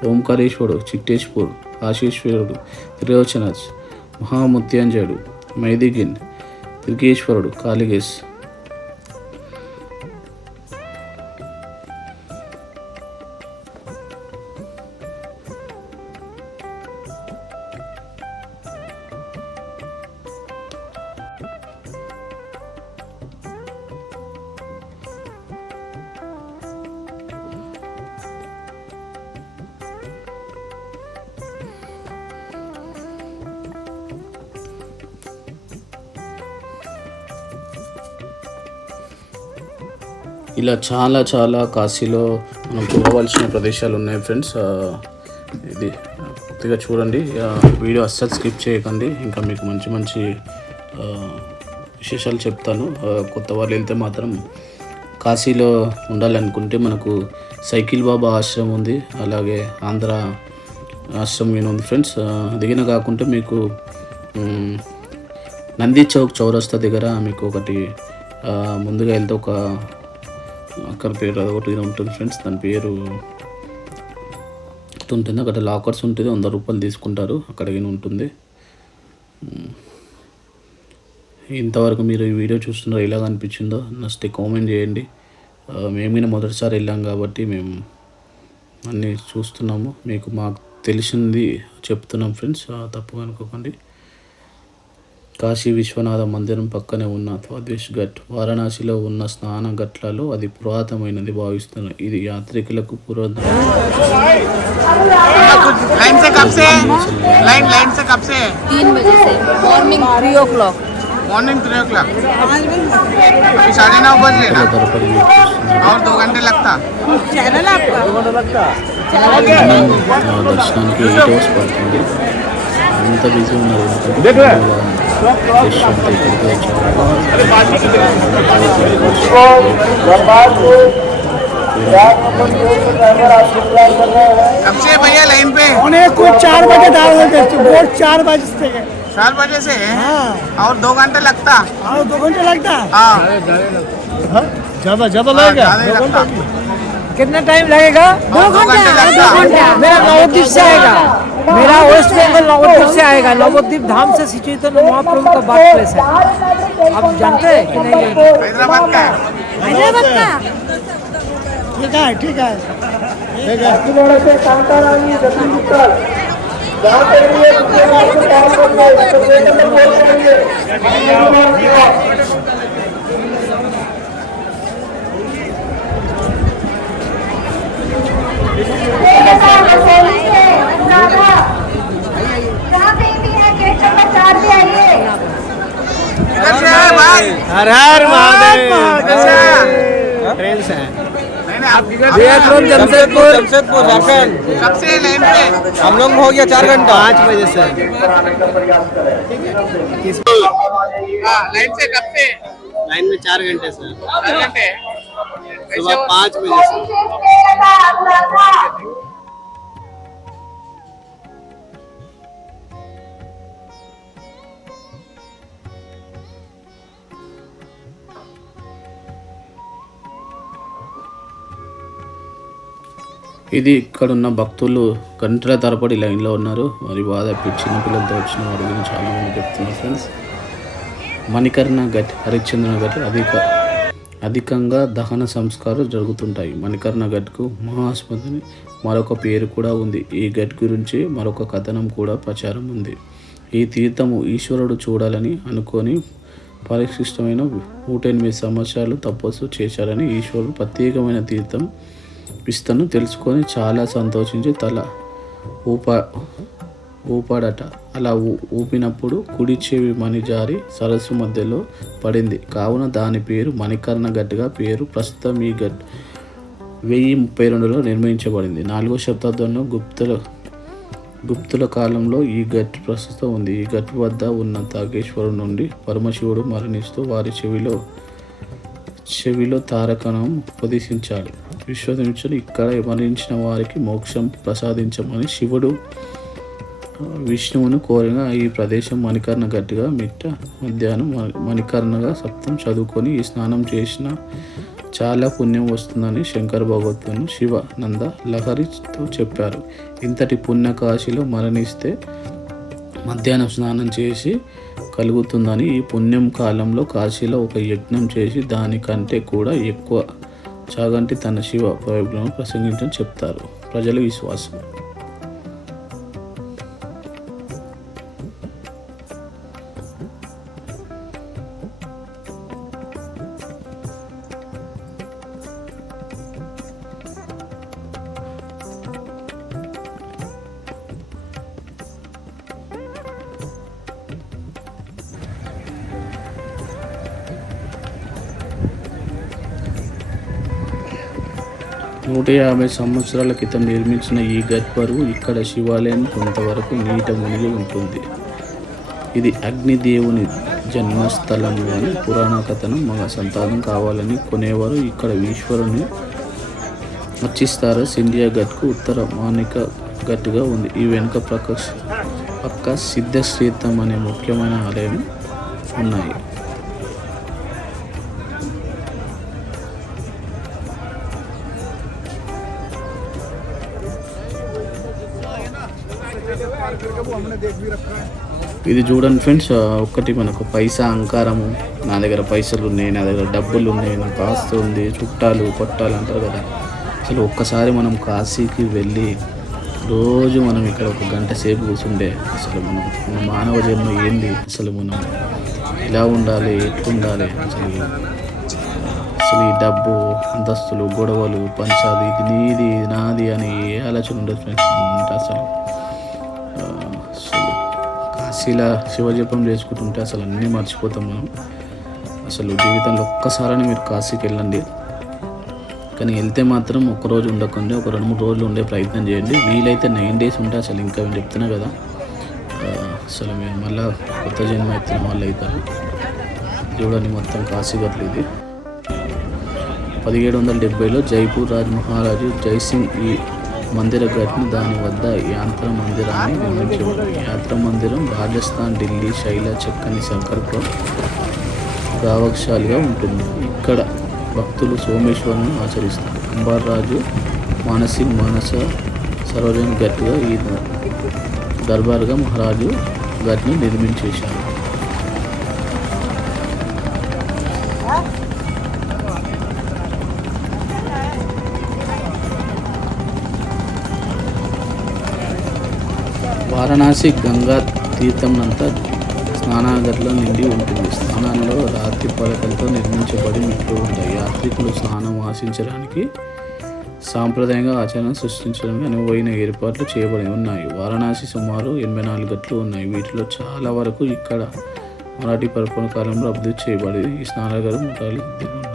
ఓంకారేశ్వరుడు చిట్టేశ్వరుడు, కాశీశ్వరుడు త్రిలోచనజ్, మహామృత్యుంజయుడు మైదిగిన్, త్రికేశ్వరుడు కాళిగేశ్. ఇలా చాలా కాశీలో మనం చూడవలసిన ప్రదేశాలు ఉన్నాయి ఫ్రెండ్స్. ఇది కొద్దిగా చూడండి, వీడియో అస్సలు స్కిప్ చేయకండి. ఇంకా మీకు మంచి విశేషాలు చెప్తాను. కొత్త వాళ్ళు వెళ్తే మాత్రం కాశీలో ఉండాలనుకుంటే మనకు సైకిల్ బాబా ఆశ్రమం ఉంది, అలాగే ఆంధ్ర ఆశ్రమం ఉంది ఫ్రెండ్స్. దిగిన కాకుంటే మీకు నంది చౌక్ చౌరస్తా దగ్గర మీకు ఒకటి ముందుగా వెళ్తే ఒక అక్కడ పేరు అదొకటి ఉంటుంది ఫ్రెండ్స్. దాని పేరు ఉంటుంది. అక్కడ లాకర్స్ ఉంటుంది, 100 రూపాయలు తీసుకుంటారు. అక్కడికి ఉంటుంది. ఇంతవరకు మీరు ఈ వీడియో చూస్తున్నారో ఎలాగ అనిపించిందో నచ్చితే కామెంట్ చేయండి. మేము మొదటిసారి వెళ్ళాం కాబట్టి మేము అన్నీ చూస్తున్నాము, మీకు మాకు తెలిసింది చెప్తున్నాం ఫ్రెండ్స్. తప్పుగా అనుకోకండి. కాశీ విశ్వనాథ మందిరం పక్కనే ఉన్న ద్వాదశ్ ఘట్ వారణాసిలో ఉన్న స్నాన ఘట్లలో అది పురాతనమైనది భావిస్తున్నారు. ఇది యాత్రికులకు मॉर्निंग 3 o'clock अभी 9:30 बजे ना और 2 घंटे लगता चैनल आपका 2 घंटे लगता దర్శనానికి 8 hours పడుతుంది. అంత బిజీ ఉన్నారు. कब से भैया लाइन पे कुछ 4 बजे वोट 4 बजे से 4 बजे से हाँ। और 2 घंटे लगता और 2 घंटे लगता हाँ ज्यादा लगेगा कितना टाइम लगेगा? 2 घंटे लगता मेरा नवद्वीप से आएगा, मेरा वेस्ट बंगाल नवद्वीप से आएगा। नवद्वीप धाम से श्री चैतन्य महाप्रभु का बर्थ प्लेस है। आप जानते हैं कि नहीं? हैदराबाद का है हैदराबाद का ठीक है हर हर महादेव। ट्रेन से हैं। जमशेदपुर झारखंड। कब से लाइन पे? हम लोग हो गया 4 घंटा 5 बजे से। लाइन से कब से? लाइन में 4 घंटे से। 4 घंटे सुबह 5 बजे से। ఇది ఇక్కడున్న భక్తులు గంటల తరబడి లైన్లో ఉన్నారు. మరి బాధ చిన్నపిల్లలతో వచ్చిన వారి గురించి చాలామంది చెప్తున్నారు ఫ్రెండ్స్. మణికర్ణ ఘట్, హరిశ్చంద్ర ఘట్ అధికంగా దహన సంస్కారాలు జరుగుతుంటాయి. మణికర్ణ ఘట్కు మహాస్మృతిని మరొక పేరు కూడా ఉంది. ఈ ఘట్ గురించి మరొక కథనం కూడా ప్రచారం ఉంది. ఈ తీర్థము ఈశ్వరుడు చూడాలని అనుకొని పరిశిష్టమైన 108 సంవత్సరాలు తపస్సు చేశారని ఈశ్వరుడు ప్రత్యేకమైన తీర్థం ఇస్తను తెలుసుకొని చాలా సంతోషించి తల ఊపాడట. అలా ఊపినప్పుడు కుడి చెవి మణి జారి సరస్సు మధ్యలో పడింది. కావున దాని పేరు మణికర్ణ ఘట్గా పేరు. ప్రస్తుతం ఈ ఘట్ 1032లో నిర్మించబడింది. 4వ శతాబ్దంలో గుప్తుల కాలంలో ఈ ఘట్ ప్రస్తుతం ఉంది. ఈ ఘట్ వద్ద ఉన్న తాకేశ్వరుడు నుండి పరమశివుడు మరణిస్తూ వారి చెవిలో తారకణం ఉపదేశించాడు. విశ్వమిత్రుడు ఇక్కడ మరణించిన వారికి మోక్షం ప్రసాదించమని శివుడు విష్ణువును కోరిన ఈ ప్రదేశం మణికర్ణ ఘట్గా మధ్యాహ్నం మణికర్ణగా సప్తం చదువుకొని ఈ స్నానం చేసిన చాలా పుణ్యం వస్తుందని శంకర భగవత్తును శివానంద లహరితో చెప్పారు. ఇంతటి పుణ్యకాశిలో మరణిస్తే మధ్యాహ్నం స్నానం చేసి కలుగుతుందని, ఈ పుణ్యం కాలంలో కాశీలో ఒక యజ్ఞం చేసి దానికంటే కూడా ఎక్కువ చాగంటి తన శివ వైభవం ప్రసంగించని చెప్తారు ప్రజల విశ్వాసం. నూట 50 సంవత్సరాల క్రితం నిర్మించిన ఈ ఘట్ బరువు ఇక్కడ శివాలయం కొంతవరకు నీట మునిగి ఉంటుంది. ఇది అగ్నిదేవుని జన్మస్థలము అని పురాణ కథనం. మగ సంతానం కావాలని కొనేవారు ఇక్కడ ఈశ్వరుని అర్చిస్తారు. సింధియా ఘట్కు ఉత్తర మాణిక ఘట్గా ఉంది. ఈ వెనుక పక్క సిద్ధక్షేత్రం అనే ముఖ్యమైన ఆలయం ఉన్నాయి. ఇది చూడండి ఫ్రెండ్స్, ఒక్కటి మనకు పైసా అహంకారము. నా దగ్గర పైసలు ఉన్నాయి, నా దగ్గర డబ్బులు ఉన్నాయి, నాకు ఆస్తి ఉంది, చుట్టాలు కొట్టాలు అంటారు కదా. అసలు ఒక్కసారి మనం కాశీకి వెళ్ళి రోజు మనం ఇక్కడ 1 గంట సేపు కూర్చుంటే అసలు మన మానవ జన్మ ఏంది, అసలు మనం ఎలా ఉండాలి, ఎట్లుండాలి, అసలు ఈ డబ్బు, అంతస్తులు, గొడవలు, పంచాలు, ఇది నీది, ఇది నాది అని ఏ ఆలోచన ఉండదు ఫ్రెండ్స్. అంటే అసలు కాశీలా శివజపం చేసుకుంటుంటే అసలు అన్నీ మర్చిపోతాం మనం. అసలు జీవితంలో ఒక్కసారైనా మీరు కాశీకి వెళ్ళండి. కానీ వెళ్తే మాత్రం ఒక్కరోజు ఉండకండి, ఒక 2-3 రోజులు ఉండే ప్రయత్నం చేయండి. వీలైతే 9 డేస్ ఉంటే అసలు ఇంకా నేను చెప్తున్నా కదా, అసలు మీరు మళ్ళీ కొత్త జన్మ ఎత్తిన వాళ్ళు అవుతారు. చూడండి మొత్తం కాశీ ఘట్లు. ఇది 1770లో జైపూర్ రాజ్ మహారాజు జైసింగ్ ఈ మందిర ఘట్ను దాని వద్ద యాంత్ర మందిరాన్ని నిర్మించేవారు. యాంత్ర మందిరం రాజస్థాన్, ఢిల్లీ శైల చెక్కని సంకల్ప ప్రవక్షాలుగా ఉంటుంది. ఇక్కడ భక్తులు సోమేశ్వరుని ఆచరిస్తారు. అంబార్ రాజు మానసింగ్ మానస సరోజన్ ఘట్గా ఈ దర్బార్గా మహారాజు ఘట్ను నిర్మించేశారు. వారణాసి గంగా తీర్థంనంతా స్నానగదిలో నిండి ఉంటుంది. స్నానాల్లో రాతి పలకలతో నిర్మించబడి మెట్లు ఉంటాయి. యాత్రికులు స్నానం ఆశించడానికి సాంప్రదాయంగా ఆచరణ సృష్టించడానికి అనువైన ఏర్పాట్లు చేయబడి ఉన్నాయి. వారణాసి సుమారు 84 గట్లు ఉన్నాయి. వీటిలో చాలా వరకు ఇక్కడ మరాఠీ పరిపాలన కాలంలో అభివృద్ధి చేయబడి ఈ స్నానగదులు ముఠాలు ఉన్నాయి.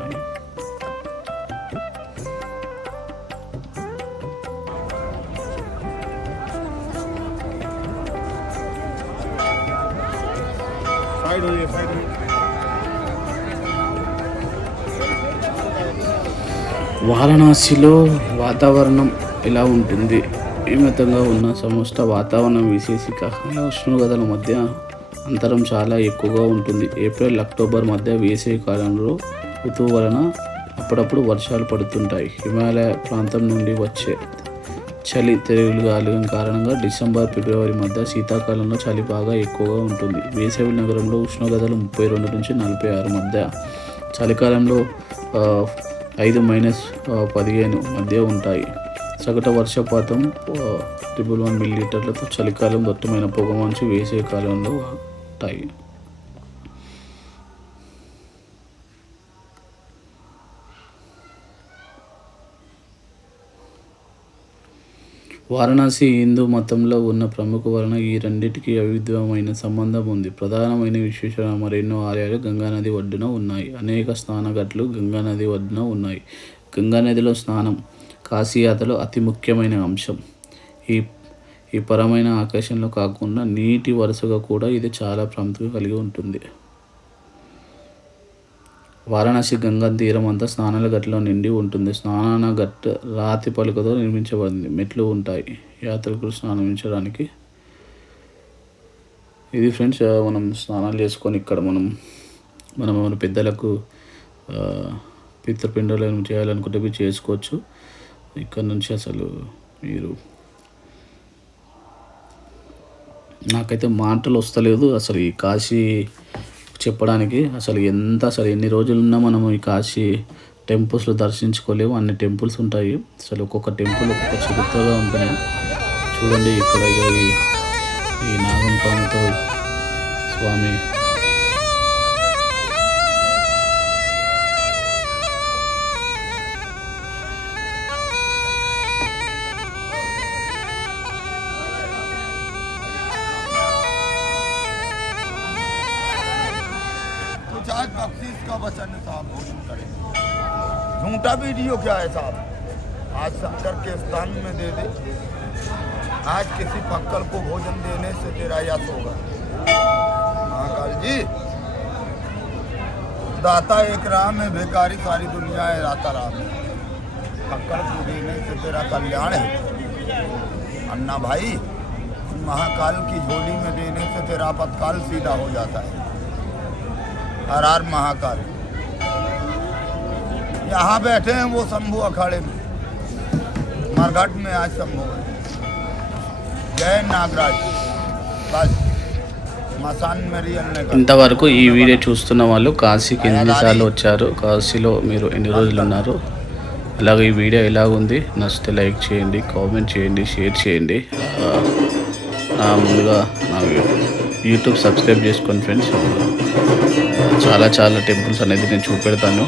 వారణాసిలో వాతావరణం ఎలా ఉంటుంది? పరిమితంగా ఉన్న సమస్త వాతావరణం విశేషిక ఉష్ణోగ్రతల మధ్య అంతరం చాలా ఎక్కువగా ఉంటుంది. ఏప్రిల్ అక్టోబర్ మధ్య వేసవి కాలంలో ఋతువు వలన అప్పుడప్పుడు వర్షాలు పడుతుంటాయి. హిమాలయ ప్రాంతం నుండి వచ్చే చలి గాలి కారణంగా డిసెంబర్ ఫిబ్రవరి మధ్య శీతాకాలంలో చలి బాగా ఎక్కువగా ఉంటుంది. వేసవి నగరంలో ఉష్ణోగ్రతలు 32 నుంచి 46 మధ్య, చలికాలంలో 5-15 మధ్య ఉంటాయి. సగటు వర్షపాతం 111 మిల్లీలీటర్లతో చలికాలం దట్టమైన పొగమంచు వేసవి కాలంలో ఉంటాయి. వారణాసి హిందూ మతంలో ఉన్న ప్రముఖ వలన ఈ రెండింటికి అవిద్యమైన సంబంధం ఉంది. ప్రధానమైన విశేష మరెన్నో ఆలయాలు గంగానది ఒడ్డున ఉన్నాయి. అనేక స్నానఘట్లు గంగానది ఒడ్డున ఉన్నాయి. గంగానదిలో స్నానం కాశీయాత్రలో అతి ముఖ్యమైన అంశం. ఈ పరమైన ఆకర్షణలో కాకుండా నీటి వరుసగా కూడా ఇది చాలా ప్రాముఖ్యత కలిగి ఉంటుంది. వారణాసి గంగా తీరం అంతా స్నానాల గట్టులో నిండి ఉంటుంది. స్నాన గట్టు రాతి పలుకతో నిర్మించబడింది. మెట్లు ఉంటాయి యాత్రికులు స్నానించడానికి. ఇది ఫ్రెండ్స్, మనం స్నానాలు చేసుకొని ఇక్కడ మన పెద్దలకు పితృపిండాలను చేయాలనుకుంటే చేసుకోవచ్చు. ఇక్కడ నుంచి అసలు మీరు నాకైతే మాటలు వస్తలేదు అసలు ఈ కాశీ చెప్పడానికి. అసలు ఎన్ని రోజులున్నా మనము ఈ కాశీ టెంపుల్స్లో దర్శించుకోలేము. అన్ని టెంపుల్స్ ఉంటాయి. అసలు ఒక్కొక్క టెంపుల్ ఒక్కొక్క చరిత్రగా ఉంటుంది. చూడండి ఇక్కడ ఈ నాగంపాముతో స్వామి आज बख्शीश का वचन साहब भोजन करें। झूठा वीडियो क्या है साहब? आज शंकर के स्थान में दे दे। आज किसी पक्कल को भोजन देने से तेरा यश होगा। महाकाल जी, दाता एक राम है, भिखारी सारी दुनिया है राता राम है। पक्कल को देने से तेरा कल्याण है। अन्ना भाई, महाकाल की झोली में देने से तेरा पतकाल सीधा हो जाता है। हर हर महाकाल। यहाँ बैठे हैं वो शंभू अखाड़े में, मरघट में आज शंभू है। जय नागराज। बस मसान मेरी ఇంతవరకు ఈ వీడియో చూస్తున్న వాళ్ళు కాశీకి ఎన్నిసార్లు వచ్చారు, కాశీలో మీరు ఎన్ని రోజులు ఉన్నారు, అలాగే ఈ వీడియో ఎలాగుంది, నచ్చితే లైక్ చేయండి, కామెంట్ చేయండి, షేర్ చేయండి. ముందుగా నా యూట్యూబ్ సబ్స్క్రైబ్ చేసుకోండి ఫ్రెండ్స్. చాలా టెంపుల్స్ అనేది నేను చూపెడతాను.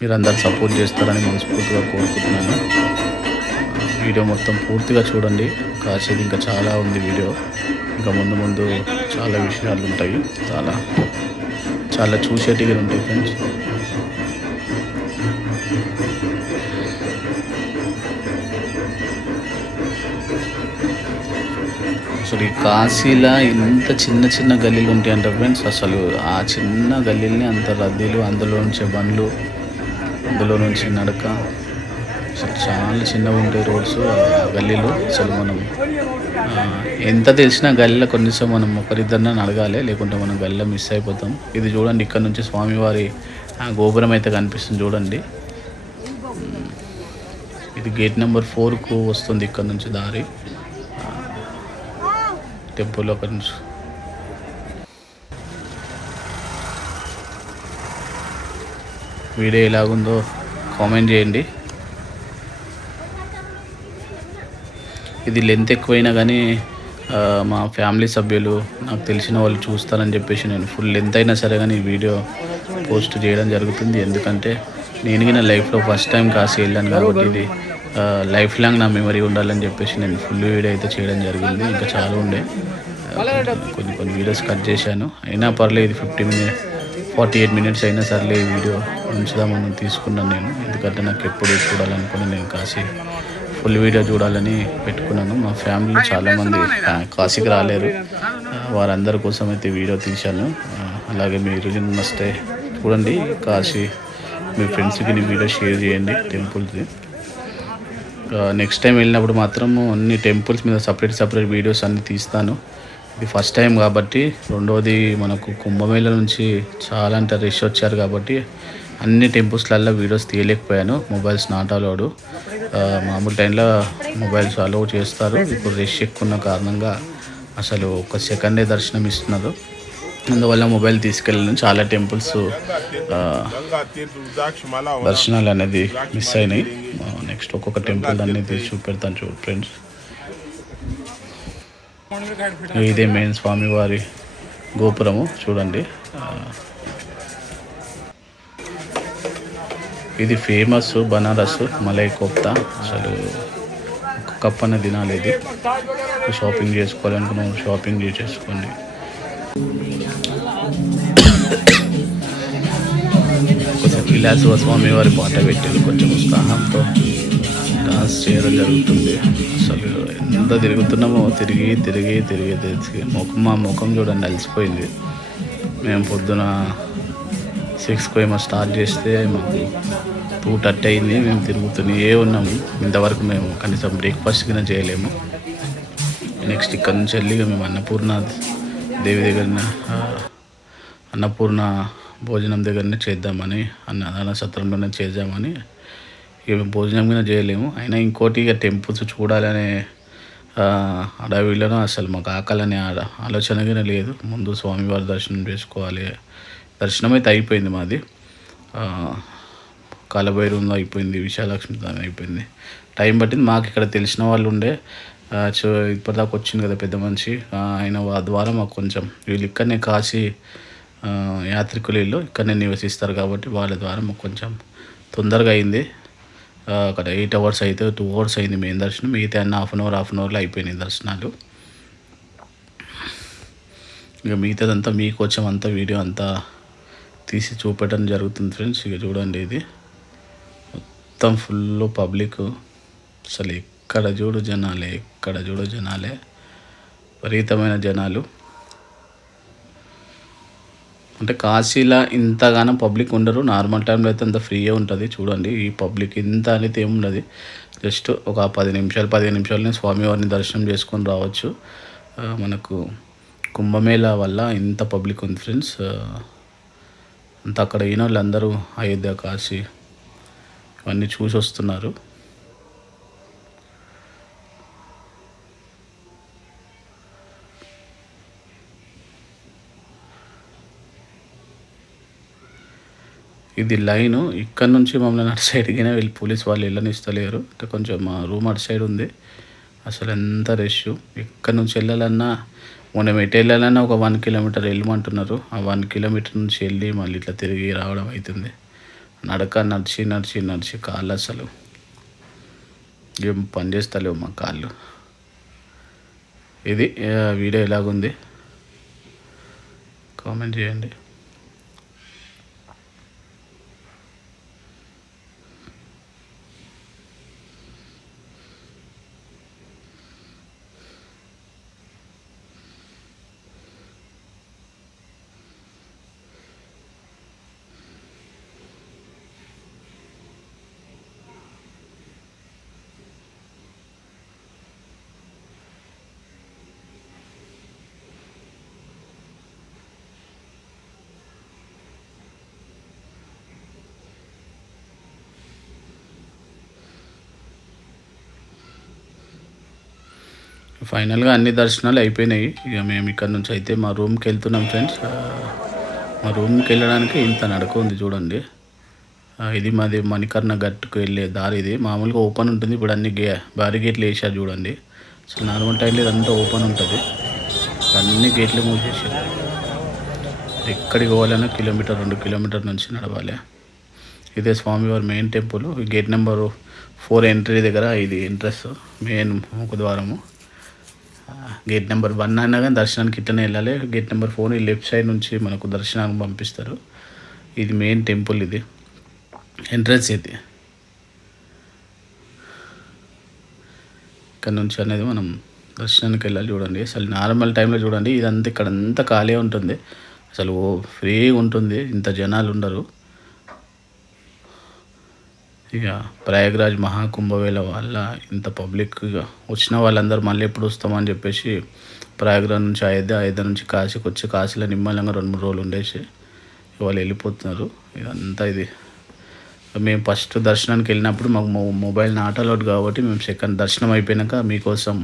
మీరందరూ సపోర్ట్ చేస్తారని మనస్ఫూర్తిగా కోరుకుంటున్నాను. వీడియో మొత్తం పూర్తిగా చూడండి. కాశీది ఇంకా చాలా ఉంది వీడియో. ఇంకా ముందు చాలా విషయాలు ఉంటాయి. చాలా చూసేటివి ఉంటాయి ఫ్రెండ్స్. అసలు ఈ కాశీలో ఇంత చిన్న గల్లీలు ఉంటాయంట ఫ్రెండ్స్. అసలు ఆ చిన్న గల్లీలని అంత రద్దీలు, అందులో నుంచి బండ్లు, అందులో నుంచి నడక, అసలు చాలా చిన్నగా ఉంటాయి రోడ్స్ గల్లీలు. అసలు మనం ఎంత తెలిసినా గల్లీలో కొన్నిసార్లు మనం ఒకరిద్దరిని అడగాలి, లేకుంటే మనం గల్లీలో మిస్ అయిపోతాం. ఇది చూడండి, ఇక్కడ నుంచి స్వామివారి గోపురం అయితే కనిపిస్తుంది చూడండి. ఇది గేట్ నెంబర్ 4కు వస్తుంది. ఇక్కడ నుంచి దారి టెంపుల్ ఒకటి నుంచి. వీడియో ఎలాగుందో కామెంట్ చేయండి. ఇది లెంత్ ఎక్కువైనా కానీ మా ఫ్యామిలీ సభ్యులు నాకు తెలిసిన వాళ్ళు చూస్తారని చెప్పేసి నేను ఫుల్ లెంత్ అయినా సరే కానీ ఈ వీడియో పోస్ట్ చేయడం జరుగుతుంది. ఎందుకంటే నేను నా లైఫ్లో ఫస్ట్ టైం కాశీ వెళ్ళాను కాబట్టి ఇది లైఫ్ లాంగ్ నా మెమరీ ఉండాలని చెప్పేసి నేను ఫుల్ వీడియో అయితే చేయడం జరిగింది. ఇంకా చాలా ఉండే కొన్ని వీడియోస్ కట్ చేశాను. అయినా పర్లేదు 48 మినిట్స్ అయినా సర్లే ఈ వీడియో ఉంచుదామని తీసుకున్నాను నేను. ఎందుకంటే నాకు ఎప్పుడు చూడాలనుకుని నేను కాశీ ఫుల్ వీడియో చూడాలని పెట్టుకున్నాను. మా ఫ్యామిలీలో చాలామంది కాశీకి రాలేరు, వారందరి కోసం అయితే వీడియో తీశాను. అలాగే మీరు నచ్చితే చూడండి కాశీ, మీ ఫ్రెండ్స్కి నీ వీడియో షేర్ చేయండి టెంపుల్స్ది. నెక్స్ట్ టైం వెళ్ళినప్పుడు మాత్రం అన్ని టెంపుల్స్ మీద సపరేట్ వీడియోస్ అన్నీ తీస్తాను. ఇది ఫస్ట్ టైం కాబట్టి. రెండవది మనకు కుంభమేళ నుంచి చాలా అంటే రష్ వచ్చారు కాబట్టి అన్ని టెంపుల్స్లలో వీడియోస్ తీయలేకపోయాను. Mobiles not allowed. మామూలు టైంలో మొబైల్స్ అలౌ చేస్తారు. ఇప్పుడు రష్ ఎక్కువ ఉన్న కారణంగా అసలు ఒక సెకండే దర్శనం ఇస్తున్నారు. అందువల్ల మొబైల్ తీసుకెళ్ళాను. చాలా టెంపుల్స్ దర్శనాలు అనేది మిస్ అయినాయి. నెక్స్ట్ ఒక్కొక్క టెంపుల్ అనేది చూపెడతాను ఫ్రెండ్స్. ఇదే మెయిన్ స్వామివారి గోపురము చూడండి. ఇది ఫేమస్ బనారస్ మలై కోఫ్తా. అసలు ఒక కప్పన తినాలి. ఇది షాపింగ్ చేసుకోవాలనుకున్నాం, షాపింగ్ చేసేసుకోండి. కొంచెం విలాస్ స్వామి వారి పాట పెట్టి కొంచెం ఉత్సాహంతో డాన్స్ చేయడం జరుగుతుంది. అసలు ఎంత తిరుగుతున్నామో తిరిగి మా ముఖం చూడండి అలసిపోయింది. మేము పొద్దున 6కు ఏమో స్టార్ట్ చేస్తే మాకు 2:30 అయింది. మేము తిరుగుతూనే ఉన్నాము. ఇంతవరకు మేము కనీసం బ్రేక్ఫాస్ట్ కింద చేయలేము. నెక్స్ట్ ఇక్కడ నుంచి వెళ్ళి మేము అన్నపూర్ణ దేవి దగ్గర అన్నపూర్ణ భోజనం దగ్గరనే చేద్దామని, అన్నదాన సత్రంలోనే చేద్దామని. ఇక మేము భోజనం కూడా చేయలేము. అయినా ఇంకోటి ఇక టెంపుల్స్ చూడాలనే అడవిలోనూ అసలు మాకు ఆకలనే ఆలోచనగానే లేదు. ముందు స్వామివారి దర్శనం చేసుకోవాలి. దర్శనం అయితే అయిపోయింది మాది. కాలభైరవం అయిపోయింది, విశాలక్ష్మి అయిపోయింది. టైం పట్టింది. మాకు ఇక్కడ తెలిసిన వాళ్ళు ఉండే, ఇప్పటిదాకా వచ్చింది కదా పెద్ద మనిషి, ఆయన ద్వారా మాకు కొంచెం వీళ్ళు ఇక్కడనే కాశీ యాత్రికులు వీళ్ళు ఇక్కడనే నివసిస్తారు కాబట్టి వాళ్ళ ద్వారా మాకు కొంచెం తొందరగా అయింది. అక్కడ 8 hours అయితే 2 hours అయింది మెయిన్ దర్శనం. మిగతా అన్న హాఫ్ అన్ అవర్లో అయిపోయినాయి దర్శనాలు. ఇక మిగతాదంతా మీకోసం అంతా వీడియో అంతా తీసి చూపెట్టడం జరుగుతుంది ఫ్రెండ్స్. ఇక చూడండి, ఇది మొత్తం ఫుల్ పబ్లిక్. అసలు ఎక్కడ చూడు జనాలే, విపరీతమైన జనాలు. అంటే కాశీలో ఇంతగానో పబ్లిక్ ఉండరు. నార్మల్ టైంలో అయితే అంత ఫ్రీగా ఉంటుంది. చూడండి ఈ పబ్లిక్ ఇంత అనేది ఏముండదు. జస్ట్ ఒక 15 నిమిషాలని స్వామివారిని దర్శనం చేసుకొని రావచ్చు. మనకు కుంభమేళ వల్ల ఇంత పబ్లిక్ ఉంది ఫ్రెండ్స్. అంత అక్కడ అయిన వాళ్ళందరూ అయోధ్య, కాశీ ఇవన్నీ చూసి వస్తున్నారు. ఇది లైను. ఇక్కడ నుంచి మమ్మల్ని అటు సైడ్కినే వెళ్ళి పోలీస్ వాళ్ళు వెళ్ళనిస్తలేరు. అంటే కొంచెం మా రూమ్ అటు సైడ్ ఉంది. అసలు ఎంత రష్. ఇక్కడ నుంచి వెళ్ళాలన్నా, మనం ఎటు వెళ్ళాలన్నా ఒక 1 kilometer వెళ్ళమంటున్నారు. ఆ 1 kilometer నుంచి వెళ్ళి మళ్ళీ ఇట్లా తిరిగి రావడం అవుతుంది. నడిచి కాళ్ళు అసలు ఏం పని చేస్తలేవు మా కాళ్ళు. ఇది వీడియో ఎలాగుంది కామెంట్ చేయండి. ఫైనల్గా అన్ని దర్శనాలు అయిపోయినాయి. ఇక మేము ఇక్కడ నుంచి అయితే మా రూమ్కి వెళ్తున్నాం ఫ్రెండ్స్. మా రూమ్కి వెళ్ళడానికి ఇంత నడక ఉంది చూడండి. ఇది మాది మణికర్ణ గట్టుకు వెళ్ళే దారి. ఇది మామూలుగా ఓపెన్ ఉంటుంది. ఇప్పుడు అన్ని బ్యారిగేట్లు వేసారు చూడండి. అసలు నార్మల్ టైంలో ఇదంతా ఓపెన్ ఉంటుంది, అన్ని గేట్లు మూసేసారు. ఎక్కడికి పోవాలన్నా 1-2 కిలోమీటర్ నుంచి నడవాలి. ఇదే స్వామివారి main temple. Gate number 4 entry దగ్గర ఇది ఎంట్రన్స్ మెయిన్ ముఖద్వారము. గేట్ నెంబర్ 1 అయినా కానీ దర్శనానికి ఇట్లనే వెళ్ళాలి. గేట్ నెంబర్ 4 లెఫ్ట్ సైడ్ నుంచి మనకు దర్శనానికి పంపిస్తారు. ఇది మెయిన్ టెంపుల్, ఇది ఎంట్రన్స్. ఇది ఇక్కడ నుంచి అనేది మనం దర్శనానికి వెళ్ళాలి. చూడండి అసలు నార్మల్ టైంలో చూడండి ఇదంతా ఇక్కడంతా ఖాళీ ఉంటుంది, అసలు ఫ్రీగా ఉంటుంది, ఇంత జనాలు ఉండరు. ఇక ప్రయాగ్రాజ్ మహాకుంభవేళ వల్ల ఇంత పబ్లిక్గా వచ్చిన వాళ్ళందరూ మళ్ళీ ఎప్పుడు వస్తామని చెప్పేసి ప్రయాగ్రాజ్ నుంచి అయోధ్య నుంచి కాశీకి వచ్చి కాశీలో నిమ్మలంగా 2-3 రోజులు ఉండేసి వాళ్ళు వెళ్ళిపోతున్నారు. ఇదంతా ఇది మేము ఫస్ట్ దర్శనానికి వెళ్ళినప్పుడు మాకు మొబైల్ నాట్ అలౌడ్ కాబట్టి మేము సెకండ్ దర్శనం అయిపోయాక మీకోసం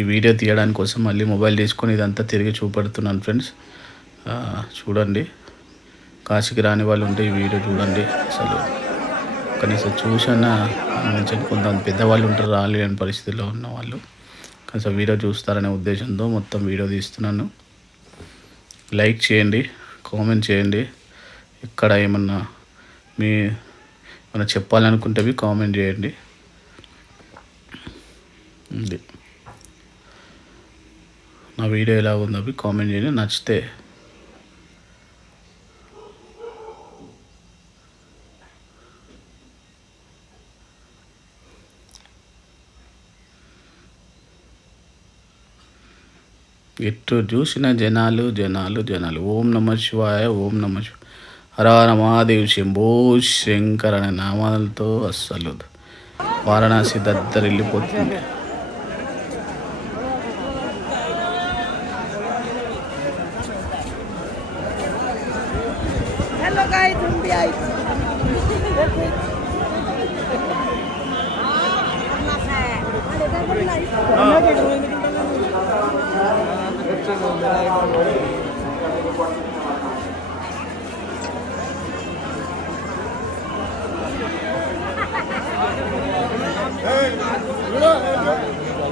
ఈ వీడియో తీయడానికి కోసం మళ్ళీ మొబైల్ తీసుకొని ఇదంతా తిరిగి చూపెడుతున్నాను ఫ్రెండ్స్. చూడండి, కాశీకి రాని వాళ్ళు ఉంటే ఈ వీడియో చూడండి. అసలు కనీసం చూసన్నా కొంతమంది పెద్దవాళ్ళు ఉంటారు, రాలేని పరిస్థితిలో ఉన్న వాళ్ళు కనీసం వీడియో చూస్తారనే ఉద్దేశంతో మొత్తం వీడియో తీస్తున్నాను. లైక్ చేయండి, కామెంట్ చేయండి, ఇక్కడ ఏమన్నా చెప్పాలనుకుంటే కామెంట్ చేయండి. ఇది నా వీడియో ఎలా ఉందో కామెంట్ చేయండి. నచ్చితే ఎటు చూసిన జనాలు జనాలు జనాలు. ఓం నమ శివాయ, ఓం నమ శివాయ, హర హర మహాదేవ్, శంభో శంకర్ అనే నామాలతో అస్సలు వారణాసి దద్దరిల్లిపోతుంది.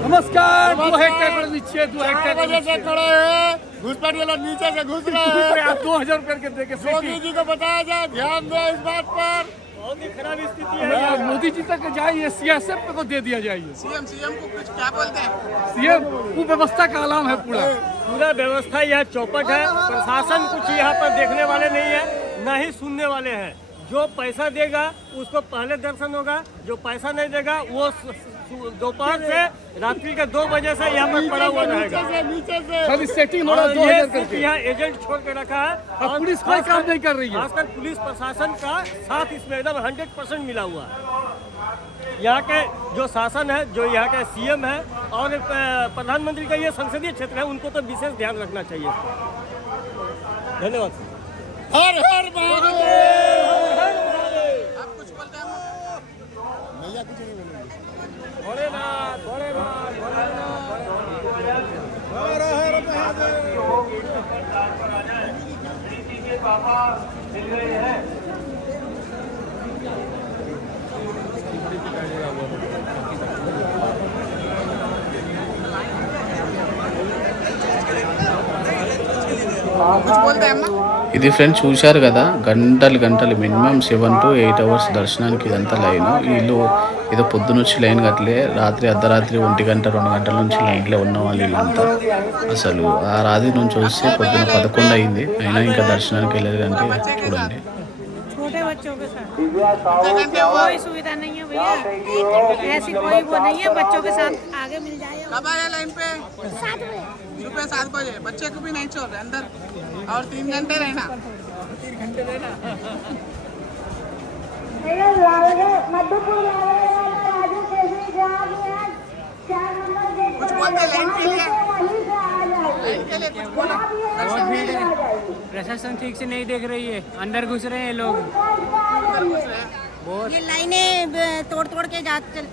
नमस्कार। 2 हेक्टेयर नीचे 2 हेक्टेयर से खड़े हैं, घुसपैठ वाला नीचे से घुस रहे हैं। आप 2000 रुपये के देके मोदी जी को बताया जाए, ध्यान दो इस बात पर। बहुत ही खराब स्थिति है, मोदी जी तक जाइए, सियासत को दे दिया जाइए। सीएम को कुछ क्या बोलते हैं? सीएम कुव्यवस्था का आलम है, पूरा व्यवस्था यह चौपट है। प्रशासन कुछ यहाँ पर देखने वाले नहीं है, न ही सुनने वाले हैं। जो पैसा देगा उसको पहले दर्शन होगा, जो पैसा नहीं देगा वो दोपहर से रात्रि के 2 बजे से यहाँ पर पड़ा हुआ रहेगा। यहाँ एजेंट छोड़ के रखा है और पुलिस कोई काम नहीं कर रही है। खासकर पुलिस प्रशासन का साथ इसमें एकदम 100% मिला हुआ है। यहाँ के जो शासन है, जो यहाँ के सीएम है और प्रधानमंत्री का ये संसदीय क्षेत्र है, उनको तो विशेष ध्यान रखना चाहिए। धन्यवाद। हर हर महादेव। आप कुछ बोलते हैं? भैया कुछ नहीं बोलेंगे। भोलेनाथ भोलेनाथ भोलेनाथ हर हर महादेव। पापा मिल गए हैं। ఇది ఫ్రెండ్స్ చూశారు కదా, గంటలు మినిమం 7 to 8 hours దర్శనానికి ఇదంతా లైన్. వీళ్ళు ఏదో పొద్దునొచ్చి లైన్ కట్టలే, రాత్రి అర్ధరాత్రి 1 గంట 2 గంటల నుంచి లైన్లో ఉన్న వాళ్ళు వీళ్ళంతా. అసలు ఆ రాత్రి నుంచి వస్తే పొద్దున 11 అయింది, అయినా ఇంకా దర్శనానికి వెళ్ళేది అంటే చూడండి. छोटे बच्चों के साथ कोई सुविधा नहीं है भैया, ऐसी कोई वो नहीं है। बच्चों के साथ आगे मिल जाए। कब आए लाइन पे? 7 बजे, सुबह 7 बजे। बच्चे को भी नहीं छोड़ रहे अंदर, और 3 घंटे रहना। कुछ बोलते लाइन के लिए कुछ बोला? प्रशासन ठीक से नहीं देख रही है, अंदर घुस रहे हैं लोग। ये लाइनें तोड़ के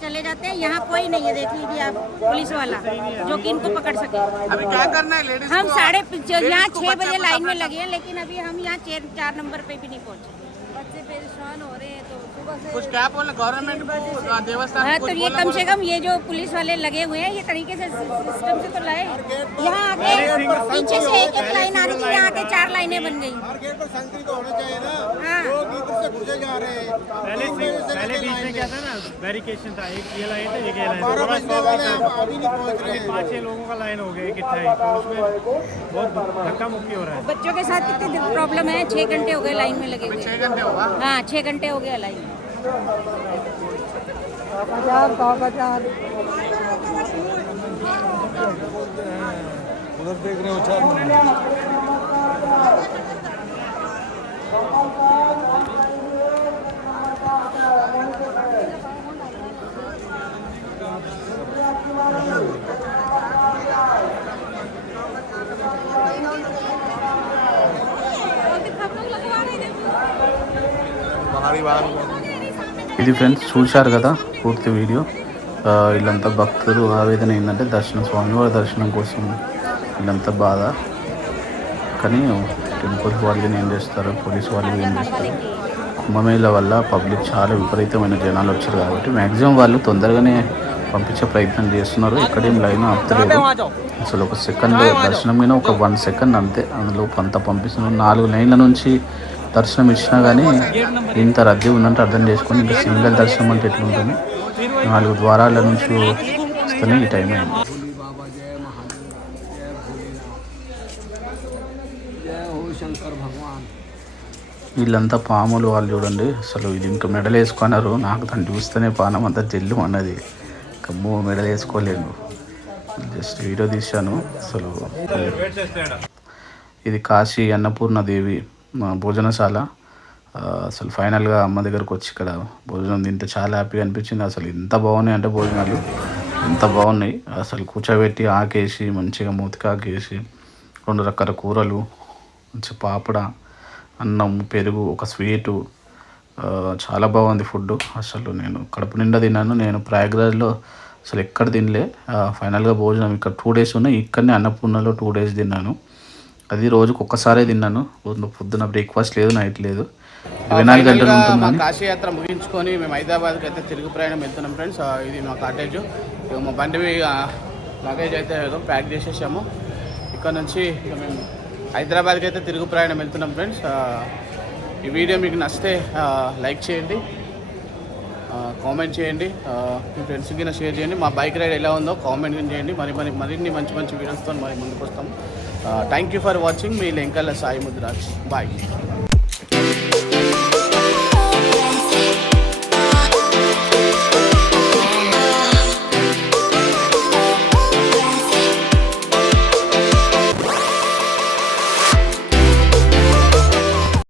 चले जाते हैं। यहाँ कोई नहीं है, देख लीजिए आप, पुलिस वाला जो कि इनको पकड़ सके। अभी क्या करना है लेडीज? हम 6:30 यहाँ 6 बजे लाइन में लगे हैं, लेकिन अभी हम यहाँ 4 नंबर पे भी नहीं पहुँचे। बच्चे परेशान हो रहे हैं तो सुबह से कुछ क्या बोलना गवर्नमेंट को देवस्थान हाँ, को तो कुछ ये बोलना कम से पड़ेगा? कम ये जो पुलिस वाले लगे हुए हैं ये तरीके से सिस्टम से तो लाए। यहाँ आगे पीछे से एक एक लाइन आ रही थी, यहाँ आके 4 लाइनें बन गई। मार्केट पर संतरी तो होना चाहिए ना, हाँ। लोग इधर से घुसे जा रहे हैं। पहले बीच में क्या था ना, वेरिकेशन था, एक ये लाइन था, एक ये लाइन 12 था, बजने वाले हैं, अभी नहीं पहुंच रहे हैं। 5-6 लोगों का लाइन हो गया इकट्ठा ही, तो उसमें बहुत धक्का मुक्की हो रहा है। बच्चों के साथ कितनी प्रॉब्लम है, 6 घंटे हो गए लाइन में लगे हुए। 6 घंटे होगा। हाँ 6 घंटे हो गया लाइन में। उधर देख रहे हो 4 ఇది ఫ్రెండ్స్ చూశారు కదా పూర్తి వీడియో. వీళ్ళంతా భక్తులు ఆవేదన ఏంటంటే దర్శనం, స్వామివారి దర్శనం కోసం వీళ్ళంతా బాధ. కానీ టెంపుల్ వాళ్ళు ఏం చేస్తారు, పోలీసు వాళ్ళు ఏం చేస్తారు, కుంభమేళ వల్ల పబ్లిక్ చాలా విపరీతమైన జనాలు వచ్చారు కాబట్టి మ్యాక్సిమం వాళ్ళు తొందరగానే పంపించే ప్రయత్నం చేస్తున్నారు. ఎక్కడేం లైన్ ఆపుతలేదు. అసలు ఒక సెకండ్ దర్శనం మీద ఒక 1 సెకండ్ అంతే, అందులో అంతా పంపిస్తున్నారు. 4 లైన్ల నుంచి దర్శనం ఇచ్చినా కానీ ఇంత రద్దీ ఉందంటే అర్థం చేసుకొని ఇంకా సింగిల్ దర్శనం అంటే ఎట్లుంటుంది. 4 ద్వారాల నుంచి వస్తేనే ఈ టైం అయింది. వీళ్ళంతా పాములు వాళ్ళు చూడండి, అసలు ఇది ఇంకా మెడలు వేసుకున్నారు. నాకు దాన్ని చూస్తేనే పానం అంతా జల్లు అన్నది. కమ్మో మెడలు వేసుకోలేను, జస్ట్ వీడియో తీశాను. అసలు ఇది కాశీ అన్నపూర్ణదేవి భోజనశాల. అసలు ఫైనల్గా అమ్మ దగ్గరకు వచ్చి ఇక్కడ భోజనం తింటే చాలా హ్యాపీగా అనిపించింది. అసలు ఎంత బాగున్నాయి అంటే భోజనాలు ఎంత బాగున్నాయి. అసలు కూర్చోబెట్టి ఆకేసి మంచిగా మూతికి ఆకేసి 2 రకాల కూరలు, మంచి పాపడ, అన్నం, పెరుగు, ఒక స్వీటు, చాలా బాగుంది ఫుడ్. అసలు నేను కడుపు నిండా తిన్నాను. నేను ప్రయాగ్రాజ్లో అసలు ఎక్కడ తినలే. ఫైనల్గా భోజనం ఇక్కడ 2 డేస్ ఉన్నాయి. ఇక్కడనే అన్నపూర్ణలో 2 డేస్ తిన్నాను. అది రోజుకు ఒక్కసారే తిన్నాను. పొద్దున బ్రేక్ఫాస్ట్ లేదు, నైట్ లేదు. 24 గంటలు మా ఉంటుందని. కాశీ యాత్ర ముగించుకొని మేము హైదరాబాద్కి అయితే తిరుగు ప్రయాణం వెళ్తున్నాం ఫ్రెండ్స్. ఇది మా కాటేజ్. ఇక మా బండి లగేజ్ అయితే ప్యాక్ చేసేసాము. ఇక్కడ నుంచి ఇక మేము హైదరాబాద్కి అయితే తిరుగు ప్రయాణం వెళ్తున్నాం ఫ్రెండ్స్. ఈ వీడియో మీకు నచ్చితే లైక్ చేయండి, కామెంట్ చేయండి, మీ ఫ్రెండ్స్కి కింద షేర్ చేయండి. మా బైక్ రైడ్ ఎలా ఉందో కామెంట్ చేయండి. మరిన్ని మంచి వీడియోస్తో మరి ముందుకు వస్తాం. Thank you for watching. మీ లెంకల్ల సాయి ముద్రాజ్. బాయ్.